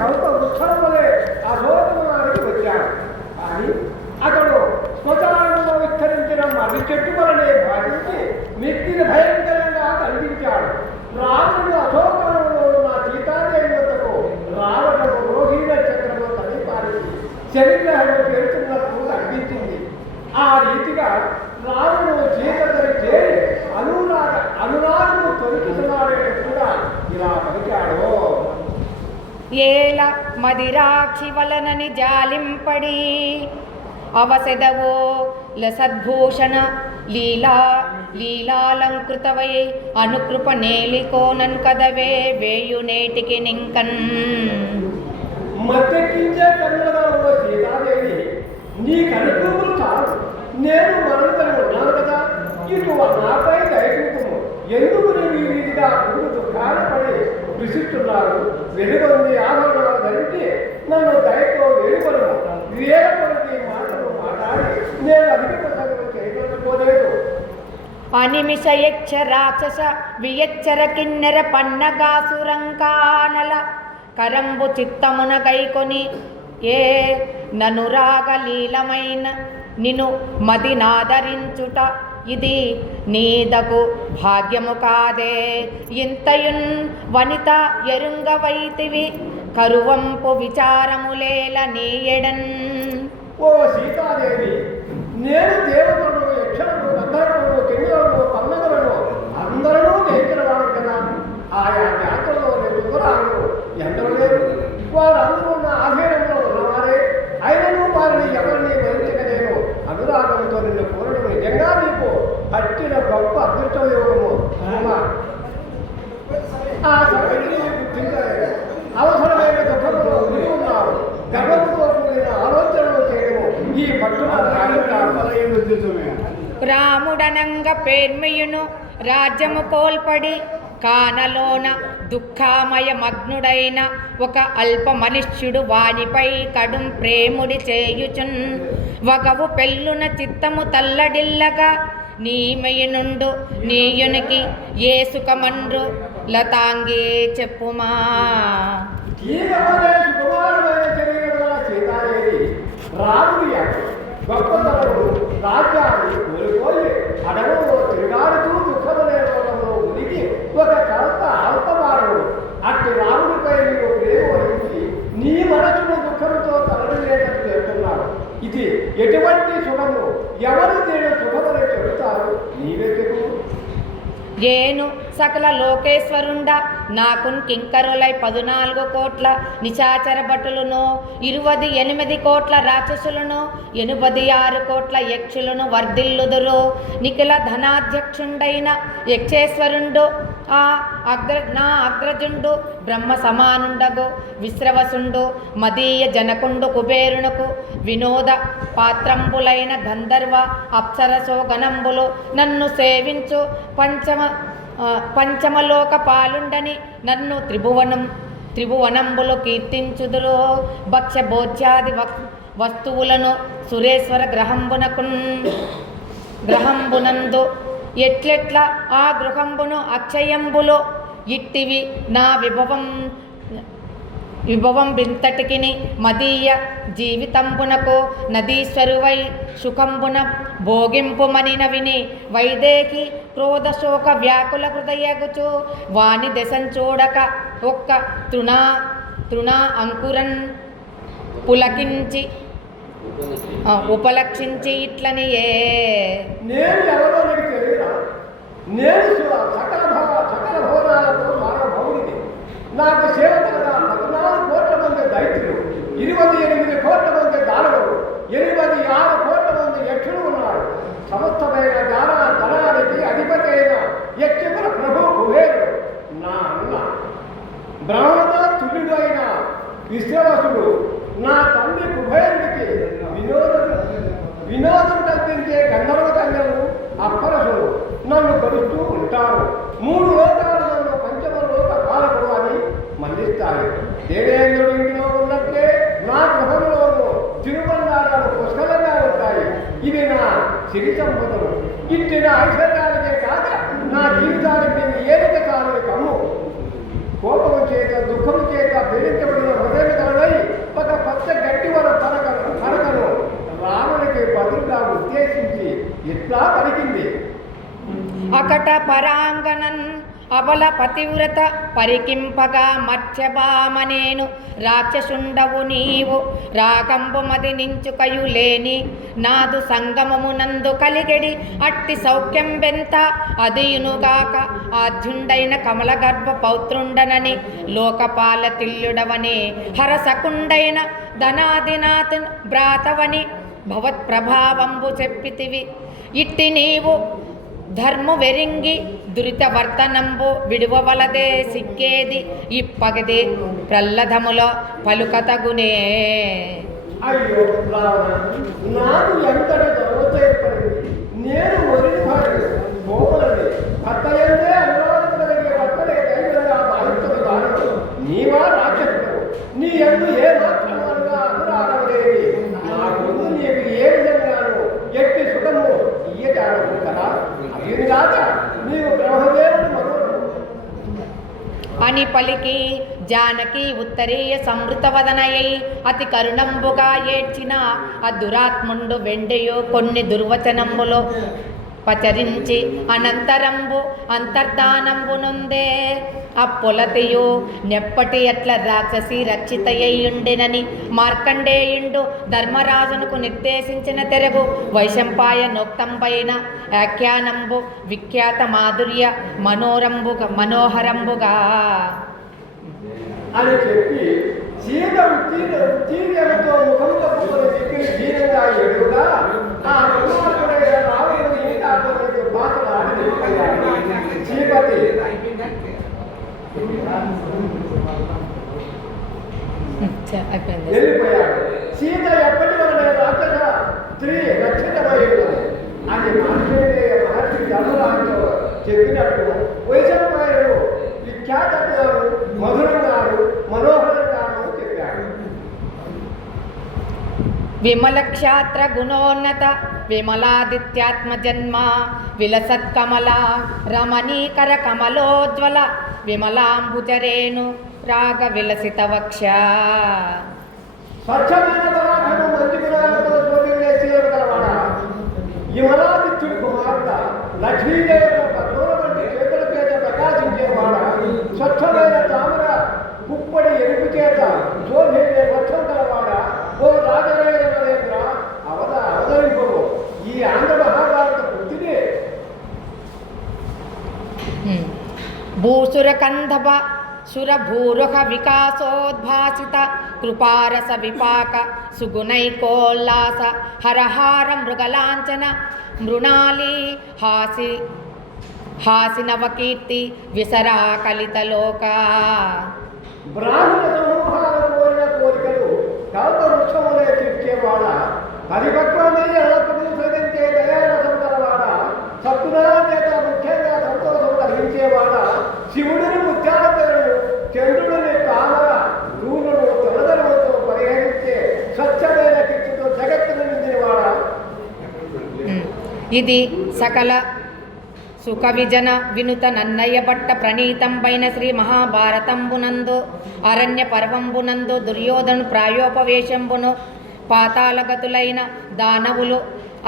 కల్ప వృక్షం వలె అశోకవనానికి వచ్చాడు. కానీ అతడు శ్మశానంలో విస్తరించిన మర్రి చెట్టు వలనే భావించి వ్యక్తిని భయంకరంగా కనిపించాడు. రాముడు అశోకవనంలో ఉన్న సీతాదేవి వద్దకు రావణము రోహిణి నక్షత్రంలో తనిపారింది శనిగ్రహంలో పేరుతున్నట్టు కనిపించింది. ఆ రీతిగా రాముడు సీతని చేరి అనురాగము తొలగిస్తున్నాడని కూడా ఇలా పలికాడు. ఏల మదిరాక్షి వలనని జాలింపడి అవసెదవో లసద్భూషణ లీలాలంకృతవై అనుకృప నేలికోనన్ కదవే వేయునేటికి నింకన్. మత్తెక్కించే కన్నులుగా ఉన్న సీతాదేవి, నీ కనుకూపులు చాలు, నేను మరణతను ఉన్నాను కదా, ఇటు నాపై దయచూపుము. ఎందుకు నీవు ఈ రీతిగా పురుగు దుఃఖాలపడి విసిస్తున్నారు? వెలుగొంది ఆభరణాలు ధరించి నన్ను దయతో వెలుగొను. వేల కొద్ది మాటలు మాట్లాడి నేను అధిక ప్రసంగం చేయకపోలేదు. అనిమిష యక్ష రాక్షస వియచ్చర కిన్నెర పన్నగాసురంకానల కరంబు చిత్తమున గైకొని ఏ ననురాగలీలమైన నిను మదినాదరించుట ఇది నీదకు భాగ్యము కాదే. ఇంతయున్ వనిత ఎరుంగవైతివి కరువంపు విచారములేల నీయడన్. ఓ సీతాదేవి, నేను దేవతలను, యక్షలను, గంధర్వులను, కిన్నెలను, పన్నగలను అందరూ జయించినవాడు కదా. ఆయా జాతుల్లో నిరురాలు ఎందరూ లేరు. వారందరూ నా ఆధీనంలో ఉన్నవారే. అయినను వారిని ఎవరిని భరించగలేను. అనురాగంతో నిన్ను కోరడం నిజంగా నీకు పట్టిన గొప్ప అదృష్ట యోగము. ఆ సమయాన్ని గుర్తించలేదు. అవసరమైన దుఃఖంలో ఉనికి ఉన్నారు. గర్వంతో కూడిన ఆలోచనలు చేయడము ఈ పట్టున రాముడనంగ పేర్మియును రాజ్యము కోల్పడి కానలోన దుఃఖామయ మగ్నుడైన ఒక అల్ప మనుష్యుడు వానిపై కడుం ప్రేముడి చేయుచున్ వగవు పెళ్ళున చిత్తము తల్లడిల్లగా నీమయునుండు నీయునికి ఏ సుఖమండ్రు లతాంగే చెప్పుమా. గొప్పతనము రాజ్యాన్ని కోల్పోయి అడవులో తిరుగాడుతూ దుఃఖమనే రోగంలో ఉనికి ఒక కర్త అల్పమారుడు. అట్టి రాముడిపై నీవు ప్రేమ వహించి నీ మనసును దుఃఖంతో తరలిలేటట్టు చేస్తున్నాడు. ఇది ఎటువంటి సుఖము? ఎవరు నేను సుఖమని చెబుతారు? నీవే చెప్పు. ఏను సకల లోకేశ్వరుండ నాకున్ కింకరులై 14 కోట్ల నిశాచర భటులను 28 కోట్ల రాక్షసులను 86 కోట్ల యక్షులను వర్ధిల్లుదురు. నిఖిల ధనాధ్యక్షుండైన యక్షేశ్వరుండు నా అగ్రజుండు బ్రహ్మ సమానుండగు విశ్రవసుండు మదీయ జనకుండు కుబేరునకు వినోద పాత్రంబులైన గంధర్వ అప్సరసో గణంబులు నన్ను సేవించు పంచమలోక పాలుండని నన్ను త్రిభువనంబులు కీర్తించుదురు. భక్ష్య భోజ్యాది వస్తువులను సురేశ్వర గ్రహంబునందు ఎట్లెట్ల ఆ గృహంబును అక్షయంబులో ఇట్టివి నా విభవం బింతటికిని మదీయ జీవితంబునకు నదీశ్వరువై సుఖంబున భోగింపుమనిన విని వైదేహి క్రోధశోక వ్యాకుల హృదయగుచు వాని దశం చూడక ఒక్క తృణా అంకురన్ పులకించి ఉపలక్షించి ఇట్లనియే. నేను ఎవరో నీకు తెలియదా? నేను సకల భోగాలతో సార్వభౌముడిని. నాకు సేవకులుగా 14 కోట్ల మంది దైత్యులు, 28 కోట్ల మంది దానవులు, 86 కోట్ల మంది యక్షులు ఉన్నారు. సమస్తమైన ధనానికి అధిపతి అయిన యక్షుల ప్రభు కుబేరుడు నా అన్న. బ్రాహ్మణ తుల్యుడు అయిన విశ్రవసుడు నా తండ్రి కుబేరుడికి వినోదం కల్పించే గంధర్వ కన్యలు అప్సరసులు నన్ను కలుస్తూ ఉంటారు. 3 లోకాలు నన్ను పంచమలోక పాలకుడు అని మళ్ళిస్తాయి. దేవేంద్రుడి ఇంటిలో ఉన్నట్లే నా గృహంలోనూ తిరుబండారాలు పుష్కలంగా ఉంటాయి. ఇవి నా సిరి సంపదలు. ఇట్టిన ఐశ్వర్యాలకే కాక నా జీవితానికి ఏరిక కాలని కమ్ము. కోపము చేత దుఃఖము చేత ప్రేరించబడిన హృదయ పరాంగణన్ అబల పతివ్రత పరికింపగా మత్స్యభామనేను రాక్షసుండవు నీవు రాకంబు మది నించుకయు లేని నాదు సంగమమునందు కలిగెడి అట్టి సౌఖ్యం బెంత అదియునుగాక ఆద్యుండైన కమలగర్భ పౌత్రుండనని లోకపాల తిల్లుడవనే హరసకుండైన ధనాదినాథ్ భ్రాతవని భవత్ప్రభావంబు చెప్పితివి ఇట్టి నీవు ధర్ము వెరింగి దురిత వర్తనంబు విడువవలదే సిక్కేది ఇప్పగది ప్రల్లధములో పలుకతగునే. అయ్యో రావణ, నాకు ఎంతటి దొరవత ఏర్పడింది. నేను ఒరిని భార్య గోపలని భర్తయందే అనురాధులగే భర్తలే దైవంగా భావించదు కారణం నీవా రాక్షసుడు. నీ ఎందు ఏ మాత్రముగా అనురాగం లేని నా ముందు నీకు ఏ విధంగానూ ఎట్టి సుఖము ఇయ్యటాను కదా. ఇది కాక నీవు బ్రహ్మదేవుడు మనోడు అని పలికి జానకి ఉత్తరీయ సంవృతవదనయై అతి కరుణంబుగా ఏడ్చిన ఆ దురాత్ముండు వెండియో కొన్ని దుర్వచనంబులో పచరించి అనంతరంబు అంతర్ధానంబునుందే అప్పులతియు నెప్పటి ఎట్ల రాక్షసి రక్షితయ్యుండెనని మార్కండేయుండు ధర్మరాజునకు నిర్దేశించిన తెరగు వైశంపాయ నోక్తంపైన వ్యాఖ్యానంబు విఖ్యాత మాధుర్య మనోహరంబుగా అని చెప్పి సీత ఉత్తీర్యంతో ముఖం తప్పుకొని చెప్పిన దీనంగా ఎడుగా ఆ కుమారుడైన రావణుడు ఈతాతో మాట్లాడి శ్రీపతి వెళ్ళిపోయాడు. సీత ఎప్పటి వలన రాక్షస స్త్రీ రక్షితమైంది అని మార్కండేయ మహర్షి ధర్మరాజుతో చెప్పినట్టు వైశంపాయనుడు విఖ్యాతగాను మధురంగాను మనోహరంగాను చెప్పాడు. విమలక్షాత్ర గుణోన్నత విమలాదిత్యాత్మ జన్మ విలసత్కమల రమణీకర కమలోజ్వల విమలాంబుజరేణు రాగ విలసిత వక్ష స్వచ్ఛమైన పరాక్రమం మంచి గుణాలతో శోభించే శీలం గలవాడ విమలాదిత్యుడి కుమార్తె లక్ష్మీదేవి దూరం వంటి చేతుల చేత ప్రకాశించేవాడ స్వచ్ఛమైన తామర కుప్పడి ఎరుపు చేత శోభించే వక్షం గలవాడ ఓ రాజవేంద్ర అవతరింపము ఈ ఆంధ్ర మహాభారత వృత్తిని భూసుర కంధప సురభూరుహ వికాసోద్భాసిత కృపారస విపాక సుగుణైకోల్లాస హరహార మృగలాంఛన మృణాళీ హాసినవకీర్తి విసరా కలితలోక బ్రాహ్మణ సమూహాలు కోరిన కోరికలు కల్ప వృక్షములే తీర్చేవాడ పరిపక్వమై అలపుడు సరించే దయారసం గలవాడ సత్తునాల చేత ముఖ్యంగా సంతోషం కలిగించేవాడ శివుడిని ముత్యాల పేరును చంద్రుడిని తామర దూరును తొలదనముతో పరిహరించే స్వచ్ఛమైన కీర్తితో జగత్తును నిందినవాడ. ఇది సకల సుఖ విజన వినుత నన్నయ్య భట్ట ప్రణీతంపైన శ్రీ మహాభారతంబునందు అరణ్య పర్వంబునందు దుర్యోధను ప్రాయోపవేశంబును పాతాళగతులైన దానవులు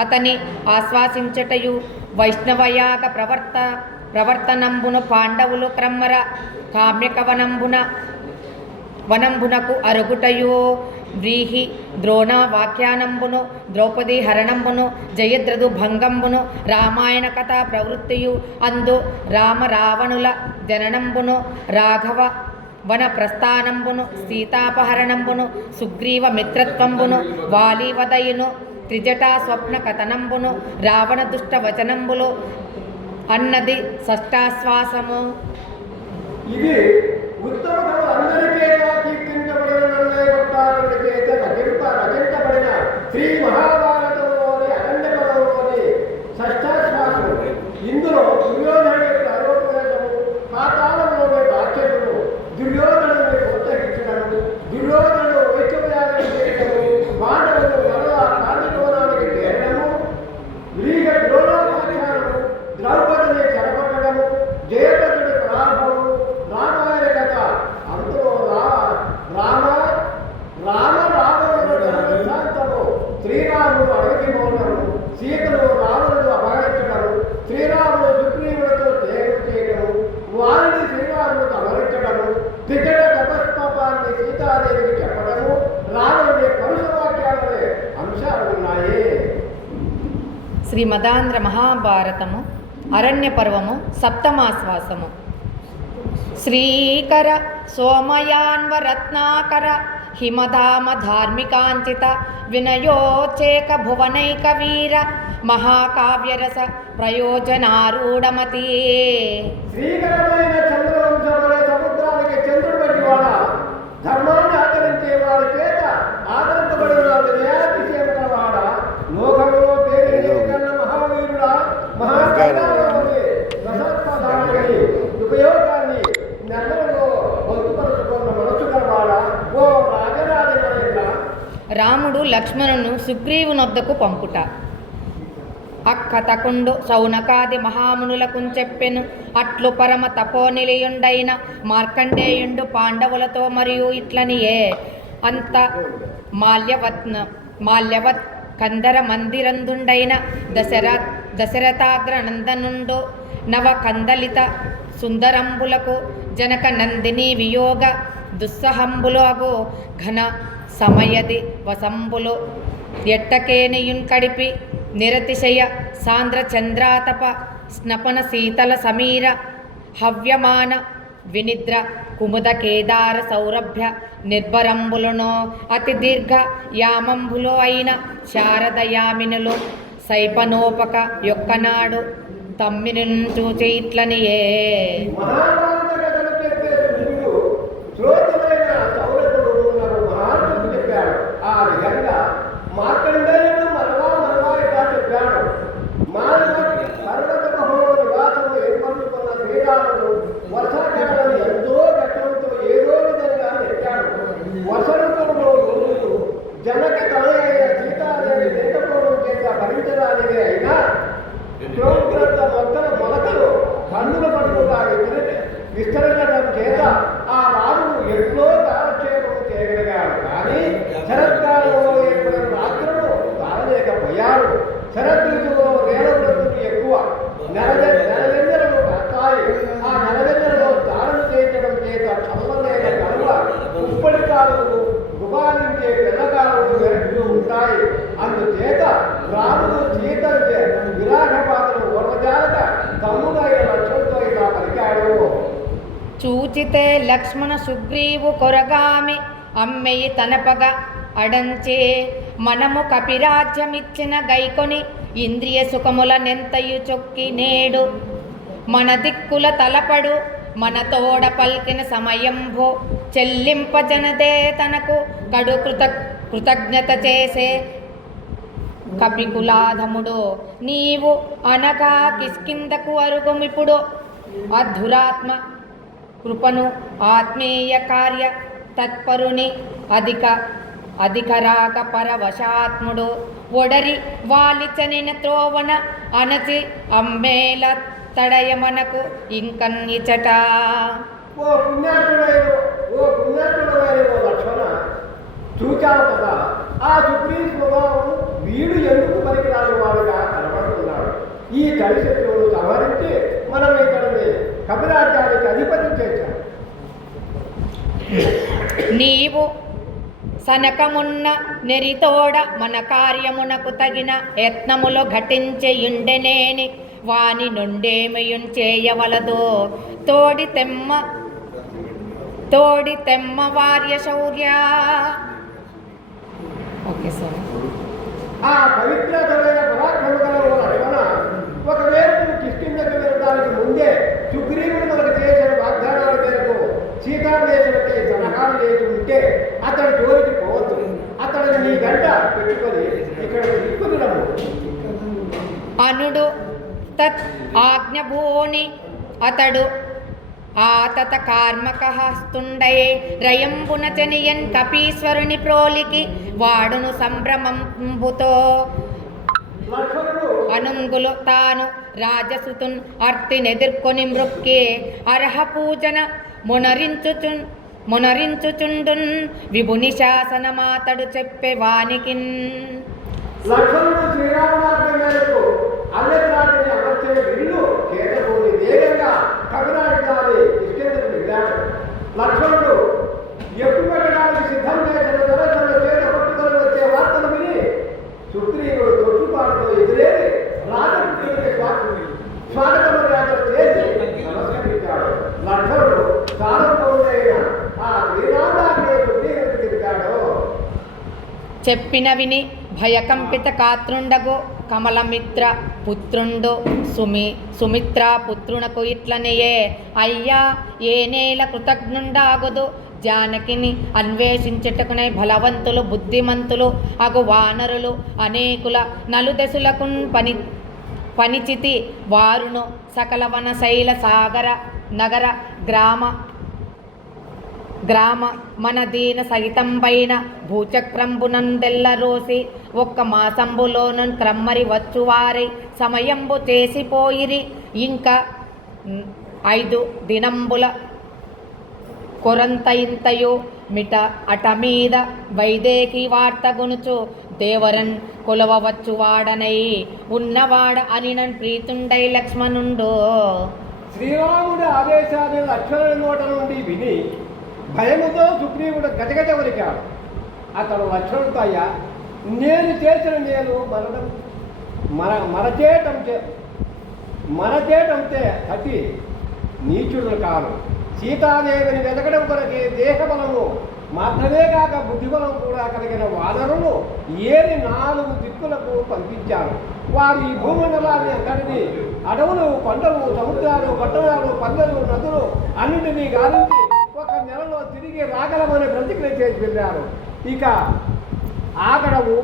అతని ఆశ్వాసించటయు వైష్ణవయాగ ప్రవర్తనంబును పాండవులు క్రమ్మర వనంబునకు అరుగుటయు వ్రీహి ద్రోణ వాక్యానంబును ద్రౌపది హరణంబును జయద్రథు భంగంబును రామాయణ కథా ప్రవృత్తియు అందు రావణుల జననంబును రాఘవ వన ప్రస్థానంబును సీతాపహరణంబును సుగ్రీవ మిత్రత్వంబును వాలీవదయును త్రిజటా స్వప్న కథనంబును రావణ దుష్ట వచనంబులు అన్నది షష్టాశ్వాసము. ఇది ఉత్తమ అందరికీ కీర్తించబడిన నన్నయ్య చేత రచించబడిన శ్రీ మహాభారతంలోని అరణ్య పదంలోని షష్టాశ్వాసం. ఇందులో దుర్యోధనుడి యొక్క అరోపవేశము, పాతాళంలోని రాక్షసుడు దుర్యోధనుడిని ప్రోత్సహించడము, దుర్యోధనుడు వైష్ణవయాగం చేయడము, పాండవులు మరలా కార్మికోణానికి చేరడము, వ్రీహ ద్రోణోపాఖ్యానము, ద్రౌపదిని చెరపట్టడము, జయద్రథుడి ప్రారంభము, రామాయణ కథ అందులో రావణుడు వృత్తాంతము, శ్రీరాముడు అడవికి పోవడము, సీతను రావణుడు అపహరించడము, శ్రీరాముడు సుగ్రీవుడితో సీతాదేవికి చెప్పడము రాముడి పరుష వాక్యాలనే అంశాలు ఉన్నాయి. శ్రీమదాంధ్ర మహాభారతము అరణ్య పర్వము సప్తమాశ్వాసము. శ్రీకర సోమయాన్వరత్నాకర హిమధామ ధార్మికాంచిత వినయోచేక భువనైక వీర మహాకావ్యరస ప్రయోజనారూఢమతి. శ్రీకరమైన చంద్రవంశమనే సముద్రానికి చంద్రుడు పెట్టివాడ ధర్మాన్ని ఆచరించే వారి చేత ఆదరించబడిన న్యాయాధిసేవాడ లోకంలో పేరు కన్న మహావీరుడా మహాకావ్యాలని రసత్వధారణని ఉపయోగాన్ని నెలలో పొందుపరుచుకున్న మనసు కలవాడ ఓ రాజరాజ. రాముడు లక్ష్మణును సుగ్రీవునొద్దకు పంపుట. అక్కతకుండు సౌనకాది మహామునులకు చెప్పెను. అట్లు పరమ తపోనిలయుండైన మార్కండేయుండు పాండవులతో మరియు ఇట్లనియే అంత మాల్యవత్ కందర మందిరందుండైన దశరథాగ్రనందనుండు నవ కందలిత సుందరంబులకు జనక నందిని వియోగ దుస్సహంబులు అగు ఘన సమయది వసంబులు ఎట్టకేనియున్ కడిపి నిరతిశయ సాంద్ర చంద్రాతప స్నపన శీతల సమీర హవ్యమాన వినిద్ర కుముద కేదార సౌరభ్య నిర్భరంబులను అతి దీర్ఘ యామంబులో అయిన శారదయామినులు సైపనోపక యొక్కనాడు తమ్మిని చూచి ఇట్లనియే. మార్కండేయుడు మరలా ఇలా చెప్పాడు. పర్వతమహో నివాసము ఏర్పరుచుకున్న శ్రీరాముడు వర్షాకాలను ఎంతో కట్టడంతో ఏదో విధంగా నెట్టాడు. వర్షఋతువులో రోజులు జనక తనయైన సీతాదేవి లేకపోవడం చేత భరించడానికే అయినా ప్రోగ్రత మొలకలు కన్నుల పడుతుగా విస్తరించడం చేత ఆ రాముడు ఎట్లో కాలక్షేపం చేయగలిగాడు. కానీ శరత్కాలంలో ఏర్పడిన రాత్రులు తాళలేకపోయాడు. శరదృతువులో వేలవృత్తులు ఎక్కువ నెలవెన్నెలను కాస్తాయి. ఆ నెలవెన్నెలలో దారులు చేయించడం చేత చల్లలేని కనుక ఉప్పటి కాలువలు గుబాలించే పిల్లకాలువలు వెళ్తూ ఉంటాయి. అందుచేత రాముడు సీత విరాటపాత్రను ఓర్వజాలక తమ్ముడైన లక్ష్మణుతో ఇలా పలికాడు. చూచితే లక్ష్మణ సుగ్రీవు కొరగామి అమ్మెయి తనపగ అడంచే మనము కపిరాజ్యమిచ్చిన గైకొని ఇంద్రియ సుఖముల నెంతయు చొక్కి నేడు మన దిక్కుల తలపడు మన తోడ పల్కిన సమయంభో చెల్లింపజనదే తనకు కడు కృతజ్ఞత చేసే కపికులాధముడు నీవు అనగా కిష్కిందకు అరుగుమిప్పుడు అధురాత్మ కృపను ఆత్మీయ కార్య తత్పరుని అధికరాగ పరవశాత్ముడు ఒడరి వాలిచనిన త్రోవన అనచి అమ్మేల తడయమనకు ఇంకన్నిచట. ఓ పుణ్యాత్ముడైన లక్ష్మణ, చూచావు కదా ఆ సుగ్రీవ స్వభావం వీడు ఎందుకు పనికిరాని వాడుగా కనబడుతున్నాడు. ఈ కలిశత్రువును సంహరించి మనం ఇతడిని కపిరాజ్యానికి అధిపతి చేశాం. నీవు సనకమున్న నెరితోడ మన కార్యమునకు తగిన యత్నములు ఘటించెయుండెనేని వాని నుండేమయున్ చేయవలదో తోడి తెమ్మ వార్య శౌర్య. Okay sir. ఆ పవిత్రమైన పరాక్రమ గల లక్ష్మణ, ఒకవేళ నువ్వు కిష్కిందకు వెళ్ళడానికి ముందే సుగ్రీవుడు మనకు చేసిన వాగ్దానాల మేరకు సీతాదేవులకి సలహాలు చేసి ఉంటే అతడు జోలికి పోవద్దు. అతడిని నీ గంట పెట్టుకొని ఇక్కడ తీసుకుని అనుడు తత్ ఆజ్ఞభూని అతడు ఆతత కార్మకహస్తుండయే రయంబున చనియన్ కపీశ్వరుని ప్రోలికి వాడును సంభ్రమంబుతో అనుంగులు తాను రాజసుతున్ అర్తినెదుర్కొని మృక్కే అర్హ పూజన మునరించుచుండున్ విభుని శాసనమాతడు చెప్పే వానికిన్. లక్ష్మణుడు శ్రీరామనాథ మేరకు అల్లెత్రాటిని అమర్చిన ఇల్లు కేతభూమి వేగంగా కవిరాజాన్ని ఇష్టం వెళ్ళాడు. లక్ష్మణుడు ఎక్కువ పెట్టడానికి సిద్ధం చేసిన దొరకలు చేత పట్టుకొని వచ్చే వార్తలు విని సుగ్రీవుడు తొట్టుపాటుతో ఎదురేది రాజపుత్రుడికి స్వాగత మర్యాదలు చేసి నమస్కరించాడు. లక్ష్మణుడు సానుకూలైన ఆ శ్రీరామాగ్ని సుగ్రీవుడికి తిరిగాడు. చెప్పిన విని భయకంపిత కాత్రుండగు కమలమిత్ర పుత్రుండు సుమిత్ర పుత్రునకు ఇట్లనియే అయ్యా ఏ నేల కృతజ్ఞుండాగదు జానకిని అన్వేషించుటకునే బలవంతులు బుద్ధిమంతులు అగు వానరులు అనేకుల నలుదెసులకు పనిచితి వారును సకల వనశైల సాగర నగర గ్రామ మన దీన సహితంబైన భూచక్రంబునందెల్ల రోసి ఒక్క మాసంబులోను క్రమ్మరి వచ్చువారై సమయంబు చేసిపోయిరి. ఇంకా 5 దినంబుల కొరంతయింతయు మిట అట మీద వైదేహి వార్త గునుచు దేవరన్ కొలవవచ్చువాడనై ఉన్నవాడ అనినన్ ప్రీతుండై లక్ష్మణుండు. శ్రీరాముడి ఆదేశాన్ని లక్ష్మణుడి నోట నుండి విని భయముతో సుగ్రీవుడు గజగజ వరికాడు. అతడు లక్ష్మణుడితో అయ్యా నేను చేసిన నేను మరచేటంతే అతి నీచుడు కాను. సీతాదేవిని వెతకడం కొరకే దేహబలము మాత్రమే కాక బుద్ధిబలం కూడా కలిగిన వానరులు 4 దిక్కులకు పంపించారు. వారు ఈ భూమండలాన్ని అంతటిని అడవులు, కొండలు, సముద్రాలు, పట్టణాలు, పల్లెలు, నదులు అన్నింటినీ గాలించి 1 నెలలో తిరిగి రాగలమని ప్రతిజ్ఞ చేసి వెళ్ళారు. ఇక ఆగడము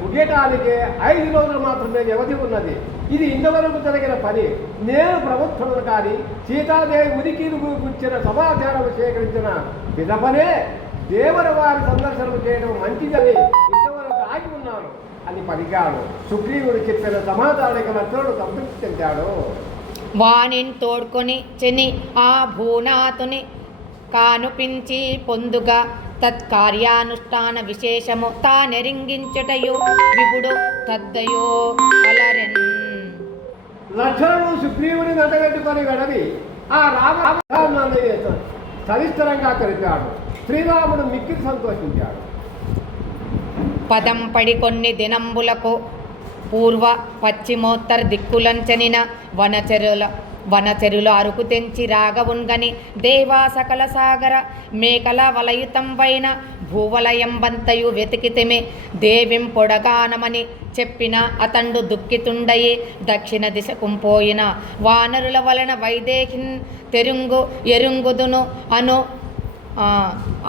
ముగియటానికే 5 రోజులు మాత్రమే వ్యవధి ఉన్నది. ఇది ఇంతవరకు జరిగిన పని. నేను ప్రభుత్వం కానీ సీతాదేవి ఉనికిని గురించిన సమాచారం సేకరించిన పిదపనే దేవర వారి సందర్శనం చేయడం మంచిదని ఇంతవరకు ఆగి ఉన్నాను అని పలికాడు. సుగ్రీవుడు చెప్పిన సమాధానానికి లక్ష్మణుడు సంతృప్తి చెందాడు. వానిని తోడ్కొని చెని ఆ భూనాథుని కానుపించి పొందుగా తత్కార్యానుష్ఠాన విశేషము తానెరింగించుటయు విపుడు తద్దయో అలరెన్. లక్ష్మణుడు సుగ్రీవుని వెంటబెట్టుకొని వెడవి ఆ రామాన్ని సవిస్తరంగా తెలిపాడు. శ్రీరాముడు మిక్కిలి సంతోషించాడు. పదం పడి కొన్ని దినంబులకు పూర్వ పశ్చిమోత్తర దిక్కులంచనిన వనచెరుల అరుకు తెంచి రాగవున్గని దేవా సకల సాగర మేకల వలయుతంబైన భూవలయంబంతయు వెతికితిమి దేవిం పొడగానమని చెప్పిన అతండు దుఃఖితుండయి దక్షిణ దిశకుంపోయిన వానరుల వలన వైదేహిన్ ఎరుంగుదును అను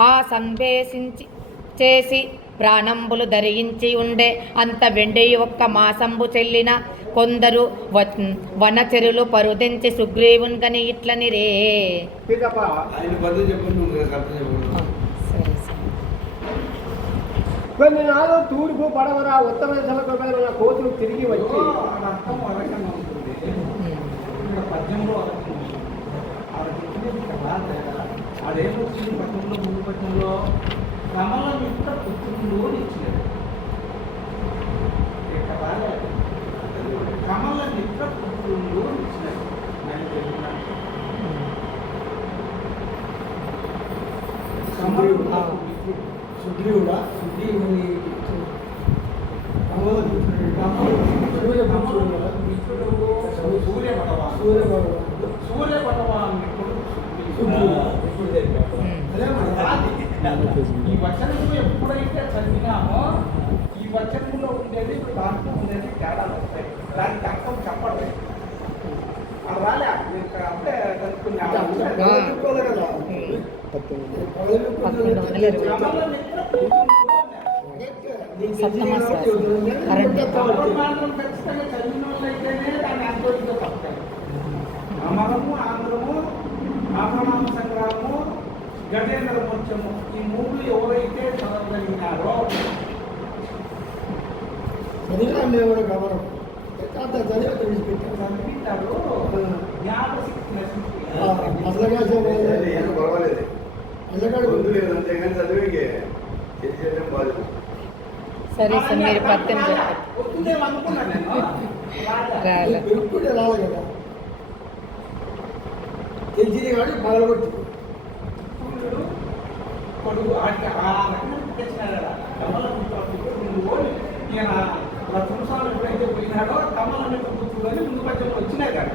ఆ సందేశించి చేసి ప్రాణంబులు ధరించి ఉండే అంత వెండి 1 మాసంబు చెల్లిన కొందరు వనచెరులు పరుదించి సుగ్రీవున్ గని ఇట్లని రే. కొన్ని నాడు తూర్పు పడవర ఉత్తర దిశలకు వెళ్ళిన కోతులు తిరిగి వచ్చి అదేమొచ్చింది పట్టణంలో ముందు పట్టణంలో కమలమిత్ర పుత్రుడు అని ఇచ్చినాడు. కమలమిత్ర పుత్రుడు అని ఇచ్చినాడు. సుగ్రీవుడా సుగ్రీవుని సూర్య భగవాన్ ఈ వచనంలో ఎప్పుడైతే చదివినామో ఈ వచనంలో ఉండేది దాంట్లో ఉండేది తేడాలు వస్తాయి. దానికి అర్థం చెప్పండి. అది రాలే అంటే ఖచ్చితంగా చదివిన వాళ్ళైతేనే దాన్ని అనుకోవడంతో తప్పుతాయి. అమరము, ఆంధ్రము, ఆపరామ సంగ్రామము, గజేంద్ర మోక్షము ఈ 3 ఎవరైతే చదవగలిగినారో చదివింటారు జ్ఞాపశక్తి సరే సార్ మీరు పత్యం వస్తుందేమో అనుకున్నాను నేను. తెలిసింది కాబట్టి పగలగొట్టు కొడుకు ఆ రకంగా ఆయన లక్ష్మణస్వామి ఎప్పుడైతే పోయినాడో కమ్మలన్నీ కూర్చుని ముందు పద్యంలో వచ్చినాయి కదా.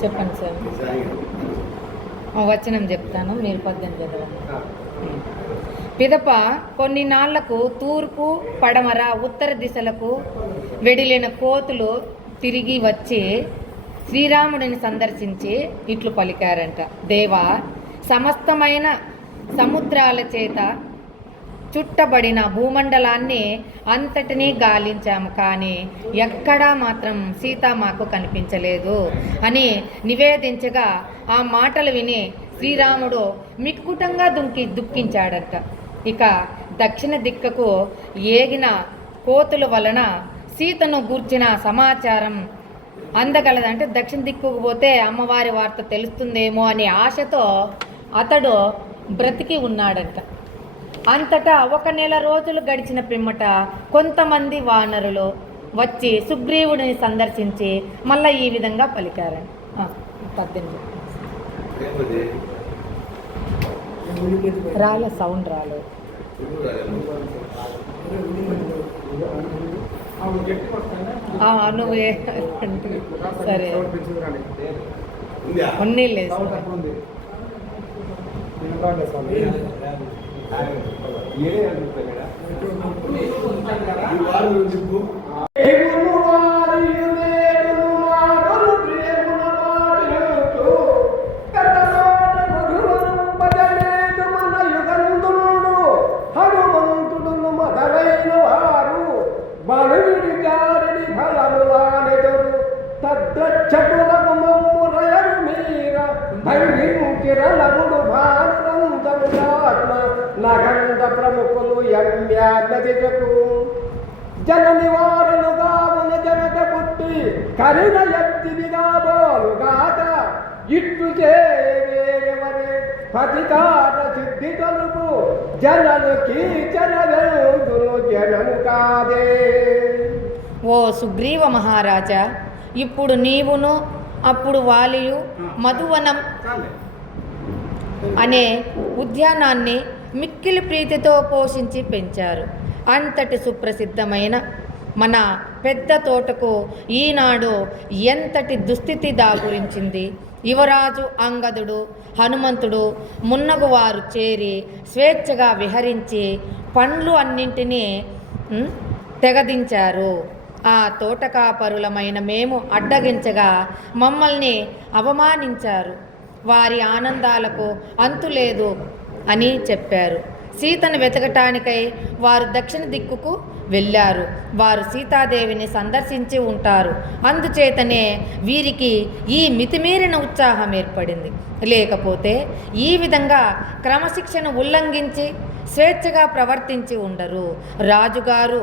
చెప్పండి సార్. వచనం చెప్తాను, మీరు పద్యం చదవండి. పిదప కొన్ని నాళ్లకు తూర్పు పడమర ఉత్తర దిశలకు వెడిలిన కోతులు తిరిగి వచ్చి శ్రీరాముడిని సందర్శించి ఇట్లు పలికారంట. దేవా, సమస్తమైన సముద్రాల చేత చుట్టబడిన భూమండలాన్ని అంతటినీ గాలించాము, కానీ ఎక్కడా మాత్రం సీత మాకు కనిపించలేదు అని నివేదించగా ఆ మాటలు విని శ్రీరాముడు మిక్కుటంగా దుఃఖించాడట. ఇక దక్షిణ దిక్కకు ఏగిన కోతుల వలన సీతను గూర్చిన సమాచారం అందగలదంటే దక్షిణ దిక్కుకు పోతే అమ్మవారి వార్త తెలుస్తుందేమో అనే ఆశతో అతడు బ్రతికి ఉన్నాడంట. అంతటా 1 నెల రోజులు గడిచిన పిమ్మట కొంతమంది వానరులు వచ్చి సుగ్రీవుడిని సందర్శించి మళ్ళీ ఈ విధంగా పలికారంట. 18 రాలే, సౌండ్ రాలేదు. నువ్వు సరే ఉన్నీలేదు. నగంధ ప్రముఖులు యమ్యాదికు జన నివారణుగామున జనక పుట్టి కరిణ యత్తివిగా బోలుగాక ఇట్లు చేయవరే పతికార సిద్ధి కలుపు జనను కీచన వెలుగును జనము కాదే. ఓ సుగ్రీవ మహారాజా, ఇప్పుడు నీవును అప్పుడు వాలియు మధువనం అనే ఉద్యానాన్ని మిక్కిలి ప్రీతితో పోషించి పెంచారు. అంతటి సుప్రసిద్ధమైన మన పెద్ద తోటకు ఈనాడు ఎంతటి దుస్థితి దాగురించింది. యువరాజు అంగదుడు, హనుమంతుడు మున్నగువారు చేరి స్వేచ్ఛగా విహరించి పండ్లు అన్నింటినీ తెగదించారు. ఆ తోటకాపరులమైన మేము అడ్డగించగా మమ్మల్ని అవమానించారు. వారి ఆనందాలకు అంతులేదు అని చెప్పారు. సీతను వెతకటానికై వారు దక్షిణ దిక్కుకు వెళ్ళారు. వారు సీతాదేవిని సందర్శించి ఉంటారు. అందుచేతనే వీరికి ఈ మితిమీరిన ఉత్సాహం ఏర్పడింది. లేకపోతే ఈ విధంగా క్రమశిక్షణ ఉల్లంఘించి స్వేచ్ఛగా ప్రవర్తించి ఉండరు. రాజుగారు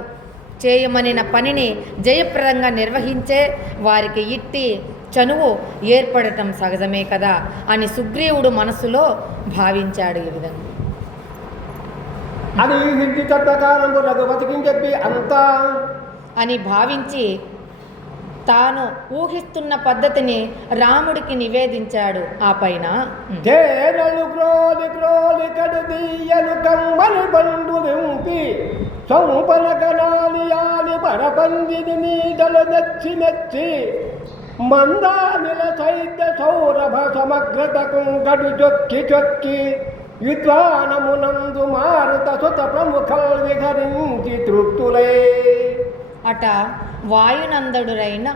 చేయమనిన పనిని జయప్రదంగా నిర్వహించే వారికి ఇట్టి చనువు ఏర్పడటం సహజమే కదా అని సుగ్రీవుడు మనసులో భావించాడు. ఈ విధంగా అది హింది చట్టకారంలో రఘుపతికి చెప్పి అంతా అని భావించి తాను ఊహిస్తున్న పద్ధతిని రాముడికి నివేదించాడు. ఆ పైన తేనెలు క్రోలి క్రోలి కడుదీయలు కమ్మలు బండు నింపి సొంపల కనాలియాలి పరపందిని నీడలు నచ్చి నచ్చి మందానిల సైద్య సౌరభ సమగ్రతకు గడు చొక్కి చొక్కి విద్వానమునందు మారుత సుత ప్రముఖల్ విహరించి తృప్తులే. అట వాయునందడురైన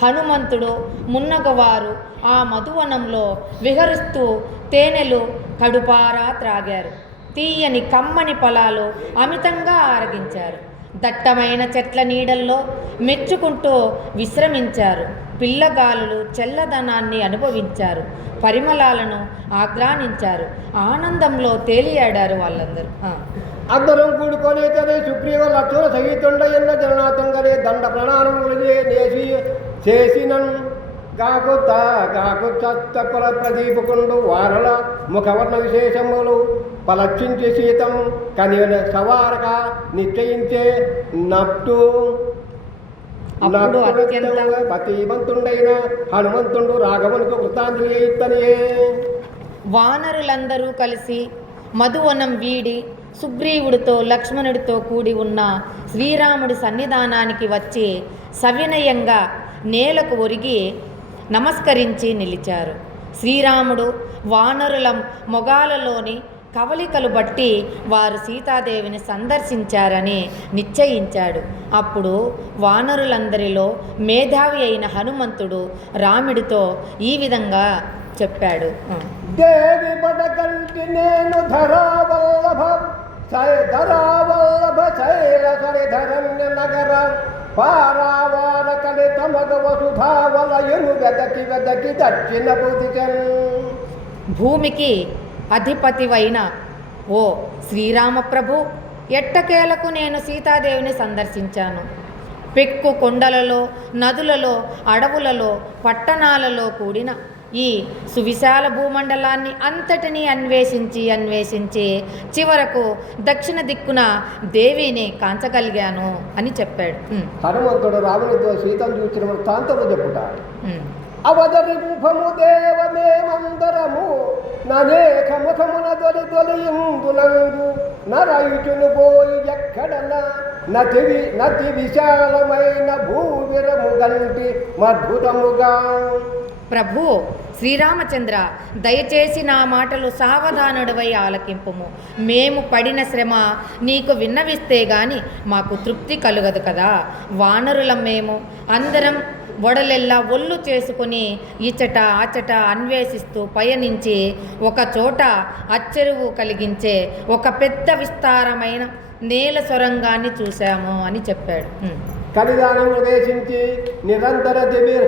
హనుమంతుడు మున్నగవారు ఆ మధువనంలో విహరిస్తూ తేనెలు కడుపారా త్రాగారు. తీయని కమ్మని పొలాలు అమితంగా ఆరగించారు. దట్టమైన చెట్ల నీడల్లో మెచ్చుకుంటూ విశ్రమించారు. పిల్లగాలులు చల్లదనాన్ని అనుభవించారు. పరిమళాలను ఆగ్రానించారు. ఆనందంలో తేలియాడారు వాళ్ళందరూ. అందరం కూడుకొని సుగ్రీవ లక్ష్మణ సహితుండయన్న జననాథంగనే దండ ప్రణాళములు నేసి చేసినన్ కాకుల ప్రదీపకుండు వారల ముఖవర్ణ విశేషములు పలక్షించి సీతం కనిన సవారక నిశ్చయించే నట్టు పతిమంతుండైన హనుమంతుడు రాఘవనుకు వృత్తాంజలి ఇత్తనియే. వానరులందరూ కలిసి మధువనం వీడి సుగ్రీవుడితో లక్ష్మణుడితో కూడి ఉన్న శ్రీరాముడి సన్నిధానానికి వచ్చి సవినయంగా నేలకు ఒరిగి నమస్కరించి నిలిచారు. శ్రీరాముడు వానరుల మొగాలలోని కవలికలు బట్టి వారు సీతాదేవిని సందర్శించారని నిశ్చయించాడు. అప్పుడు వానరులందరిలో మేధావి అయిన హనుమంతుడు రాముడితో ఈ విధంగా చెప్పాడు. దేవి బడగంటి నేను ధరావల్లభ శైలసరిధరణ్య నగర పారావార కలిత మగ వసుధావలయను వెదకి వెదకి దక్షిణ బుధిచన్. భూమికి అధిపతివైన ఓ శ్రీరామప్రభు, ఎట్టకేలకు నేను సీతాదేవిని సందర్శించాను. పెక్కు కొండలలో, నదులలో, అడవులలో, పట్టణాలలో కూడిన ఈ సువిశాల భూమండలాన్ని అంతటినీ అన్వేషించి చివరకు దక్షిణ దిక్కున దేవిని కాంచగలిగాను అని చెప్పాడు. హనుమంతుడు రామునితో సీతను చూచిన వృత్తాంతము చెప్పుట. అవతరింపము దేవమేమందరము ననేక ముఖమున దొలిందులందు నరయుచును పోయి ఎక్కడన నతి విశాలమైన భూవిరము గంటి అద్భుతముగా. ప్రభు శ్రీరామచంద్ర, దయచేసి నా మాటలు సావధానుడివై ఆలకింపుము. మేము పడిన శ్రమ నీకు విన్నవిస్తే గాని మాకు తృప్తి కలుగదు కదా. వానరులం మేము అందరం ఒడలెల్లా ఒళ్ళు చేసుకుని ఇచట ఆచట అన్వేషిస్తూ పయనించి ఒక చోట అచ్చెరువు కలిగించే ఒక పెద్ద విస్తారమైన నేల సొరంగాన్ని చూశాము అని చెప్పాడు. కలిదానం ప్రవేశించి నిరంతర దివీర్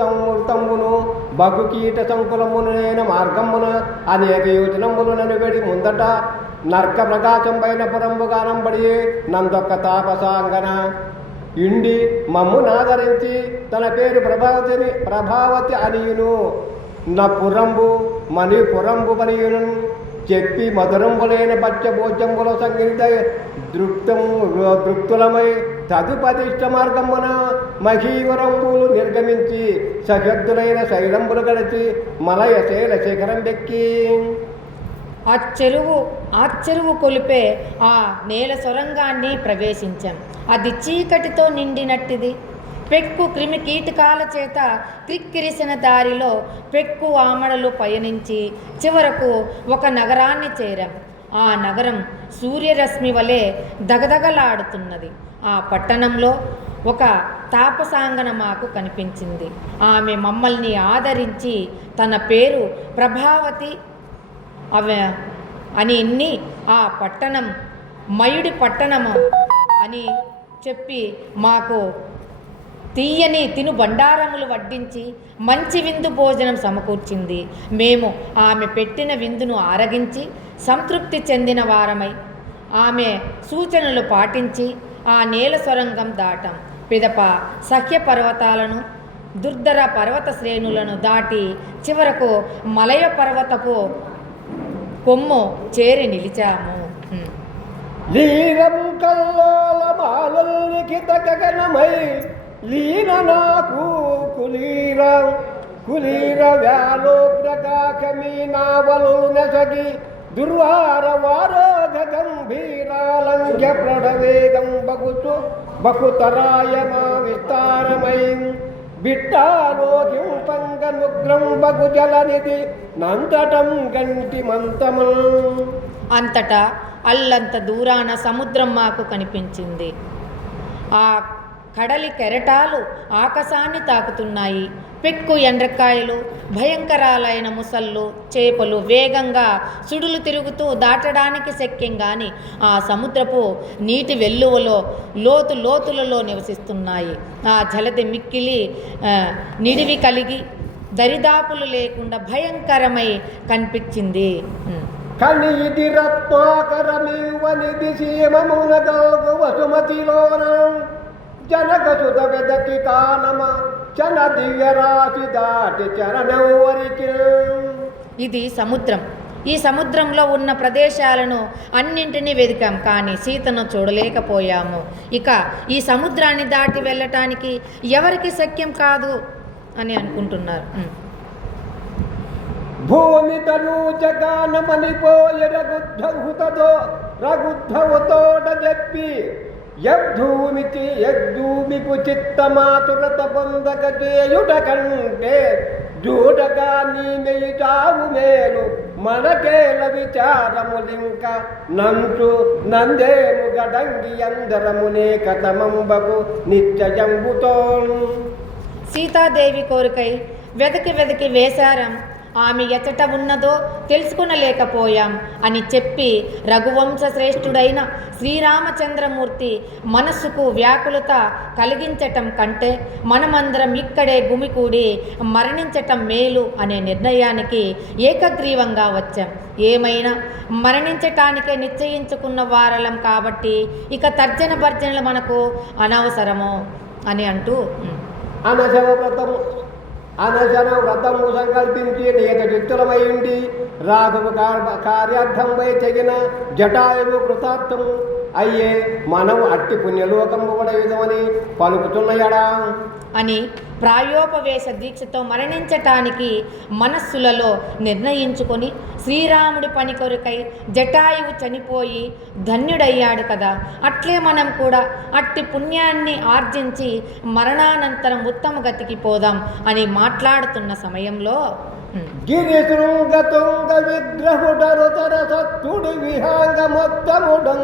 సంవృతమును బహుకీట సంకులమునైన మార్గమున అనేక యోజనములు ననుబడి ముందట నర్క ప్రకాశం పైన పురంబుగానంబడి నందొక్క తాపసాంగన ఇండి మమ్మునాదరించి తన పేరు ప్రభావతి అనియును నా పురంబు మణి పురంబు పనియును చెప్పి మధురంబులైన పచ్చభోజంబుల సంగీత దృప్తులమై తదుపదిష్ట మార్గమున మహీవరంబులు నిర్గమించి సహద్దులైన శైలంబులు గడిచి మలయ శైల శిఖరం ఎక్కి ఆ చెరువు కొలిపే ఆ నేల సొరంగాన్ని ప్రవేశించాం. అది చీకటితో నిండినట్టిది. పెక్కు క్రిమి కీటకాల చేత క్రిక్కిరిసిన దారిలో పెక్కు ఆమడలు పయనించి చివరకు ఒక నగరాన్ని చేరాం. ఆ నగరం సూర్యరశ్మి వలె దగదగలాడుతున్నది. ఆ పట్టణంలో ఒక తాపసాంగన మాకు కనిపించింది. ఆమె మమ్మల్ని ఆదరించి తన పేరు ప్రభావతి అని ఆ పట్టణం మయుడి పట్టణము అని చెప్పి మాకు తీయని తిను బండారములు వడ్డించి మంచి విందు భోజనం సమకూర్చింది. మేము ఆమె పెట్టిన విందును ఆరగించి సంతృప్తి చెందిన వారమై ఆమె సూచనలు పాటించి ఆ నేల సొరంగం దాటాం. పిదప సఖ్య పర్వతాలను దుర్ధర పర్వత శ్రేణులను దాటి చివరకు మలయ పర్వతపు కొమ్ము చేరి నిలిచాము. లీలం కల్లోలమాలిఖిత గగనమై లీన నాకు కులీర వ్యాలోగ్రకాకమీనావలు నసగి దుర్వార వారోగ గంభీరాలంఘ్య ప్రణవేగం బగుచు బహుతరాయమా విస్తారమై బిట్టాలోకిం పంగనుగ్రం బగు జలనిధి నంతటం గంటి మంతము. అంతటా అల్లంత దూరాన సముద్రం మాకు కనిపించింది. ఆ కడలి కెరటాలు ఆకాశాన్ని తాకుతున్నాయి. పెక్కు ఎండ్రకాయలు, భయంకరాలైన ముసళ్ళు, చేపలు వేగంగా సుడులు తిరుగుతూ దాటడానికి శక్యం గాని ఆ సముద్రపు నీటి వెల్లువలో లోతులలో నివసిస్తున్నాయి. ఆ జలది మిక్కిలి నిడివి కలిగి దరిదాపులు లేకుండా భయంకరమై కనిపించింది. కనీది రత్నాకరమివనిది సీమమున గల్గు వసుమతిలోన జనగసుత వెదకి కానమ చన దివ్యరాశి దాటి చరణవరికి. ఇది సముద్రం. ఈ సముద్రంలో ఉన్న ప్రదేశాలను అన్నింటినీ వెదికాం, కానీ సీతను చూడలేకపోయాము. ఇక ఈ సముద్రాన్ని దాటి వెళ్ళటానికి ఎవరికి శక్యం కాదు అని అనుకుంటున్నారు. భూమి తనూచగానమనిపోయి రగుద్ధవుతోట చెప్పి యగ్ధూమికు చిత్తమాతురత పొందక చేయుట కంటే జూడగా నీ మెయిటావు మేలు మనకేల విచారములింక నందేము గడంగి అందరమునే కథమంబకు నిత్యజంబుతో. సీతాదేవి కోరికై వెతికి వేశారం. ఆమె ఎచట ఉన్నదో తెలుసుకునలేకపోయాం అని చెప్పి రఘువంశ శ్రేష్ఠుడైన శ్రీరామచంద్రమూర్తి మనస్సుకు వ్యాకులత కలిగించటం కంటే మనమందరం ఇక్కడే గుమికూడి మరణించటం మేలు అనే నిర్ణయానికి ఏకగ్రీవంగా వచ్చాం. ఏమైనా మరణించటానికే నిశ్చయించుకున్న వారలం కాబట్టి ఇక తర్జన భర్జనలు మనకు అనవసరము అని అంటూ అనశన వ్రతము సంకల్పించి నేత చిత్తులమై ఉండి రాఘవ కార్యార్థంపై తెగిన జటాయువు కృతార్థము అయ్యే మనం అట్టి పుణ్యలోకము కూడా విధమని పలుకుతున్నాయడా అని ప్రాయోపవేశ దీక్షతో మరణించటానికి మనస్సులలో నిర్ణయించుకొని శ్రీరాముడి పని కొరకై జటాయువు చనిపోయి ధన్యుడయ్యాడు కదా, అట్లే మనం కూడా అట్టి పుణ్యాన్ని ఆర్జించి మరణానంతరం ఉత్తమ గతికి పోదాం అని మాట్లాడుతున్న సమయంలో గిరిశృంగతుంగ విగ్రహుడరుతర సత్తుడి విహాంగ మొత్తముడం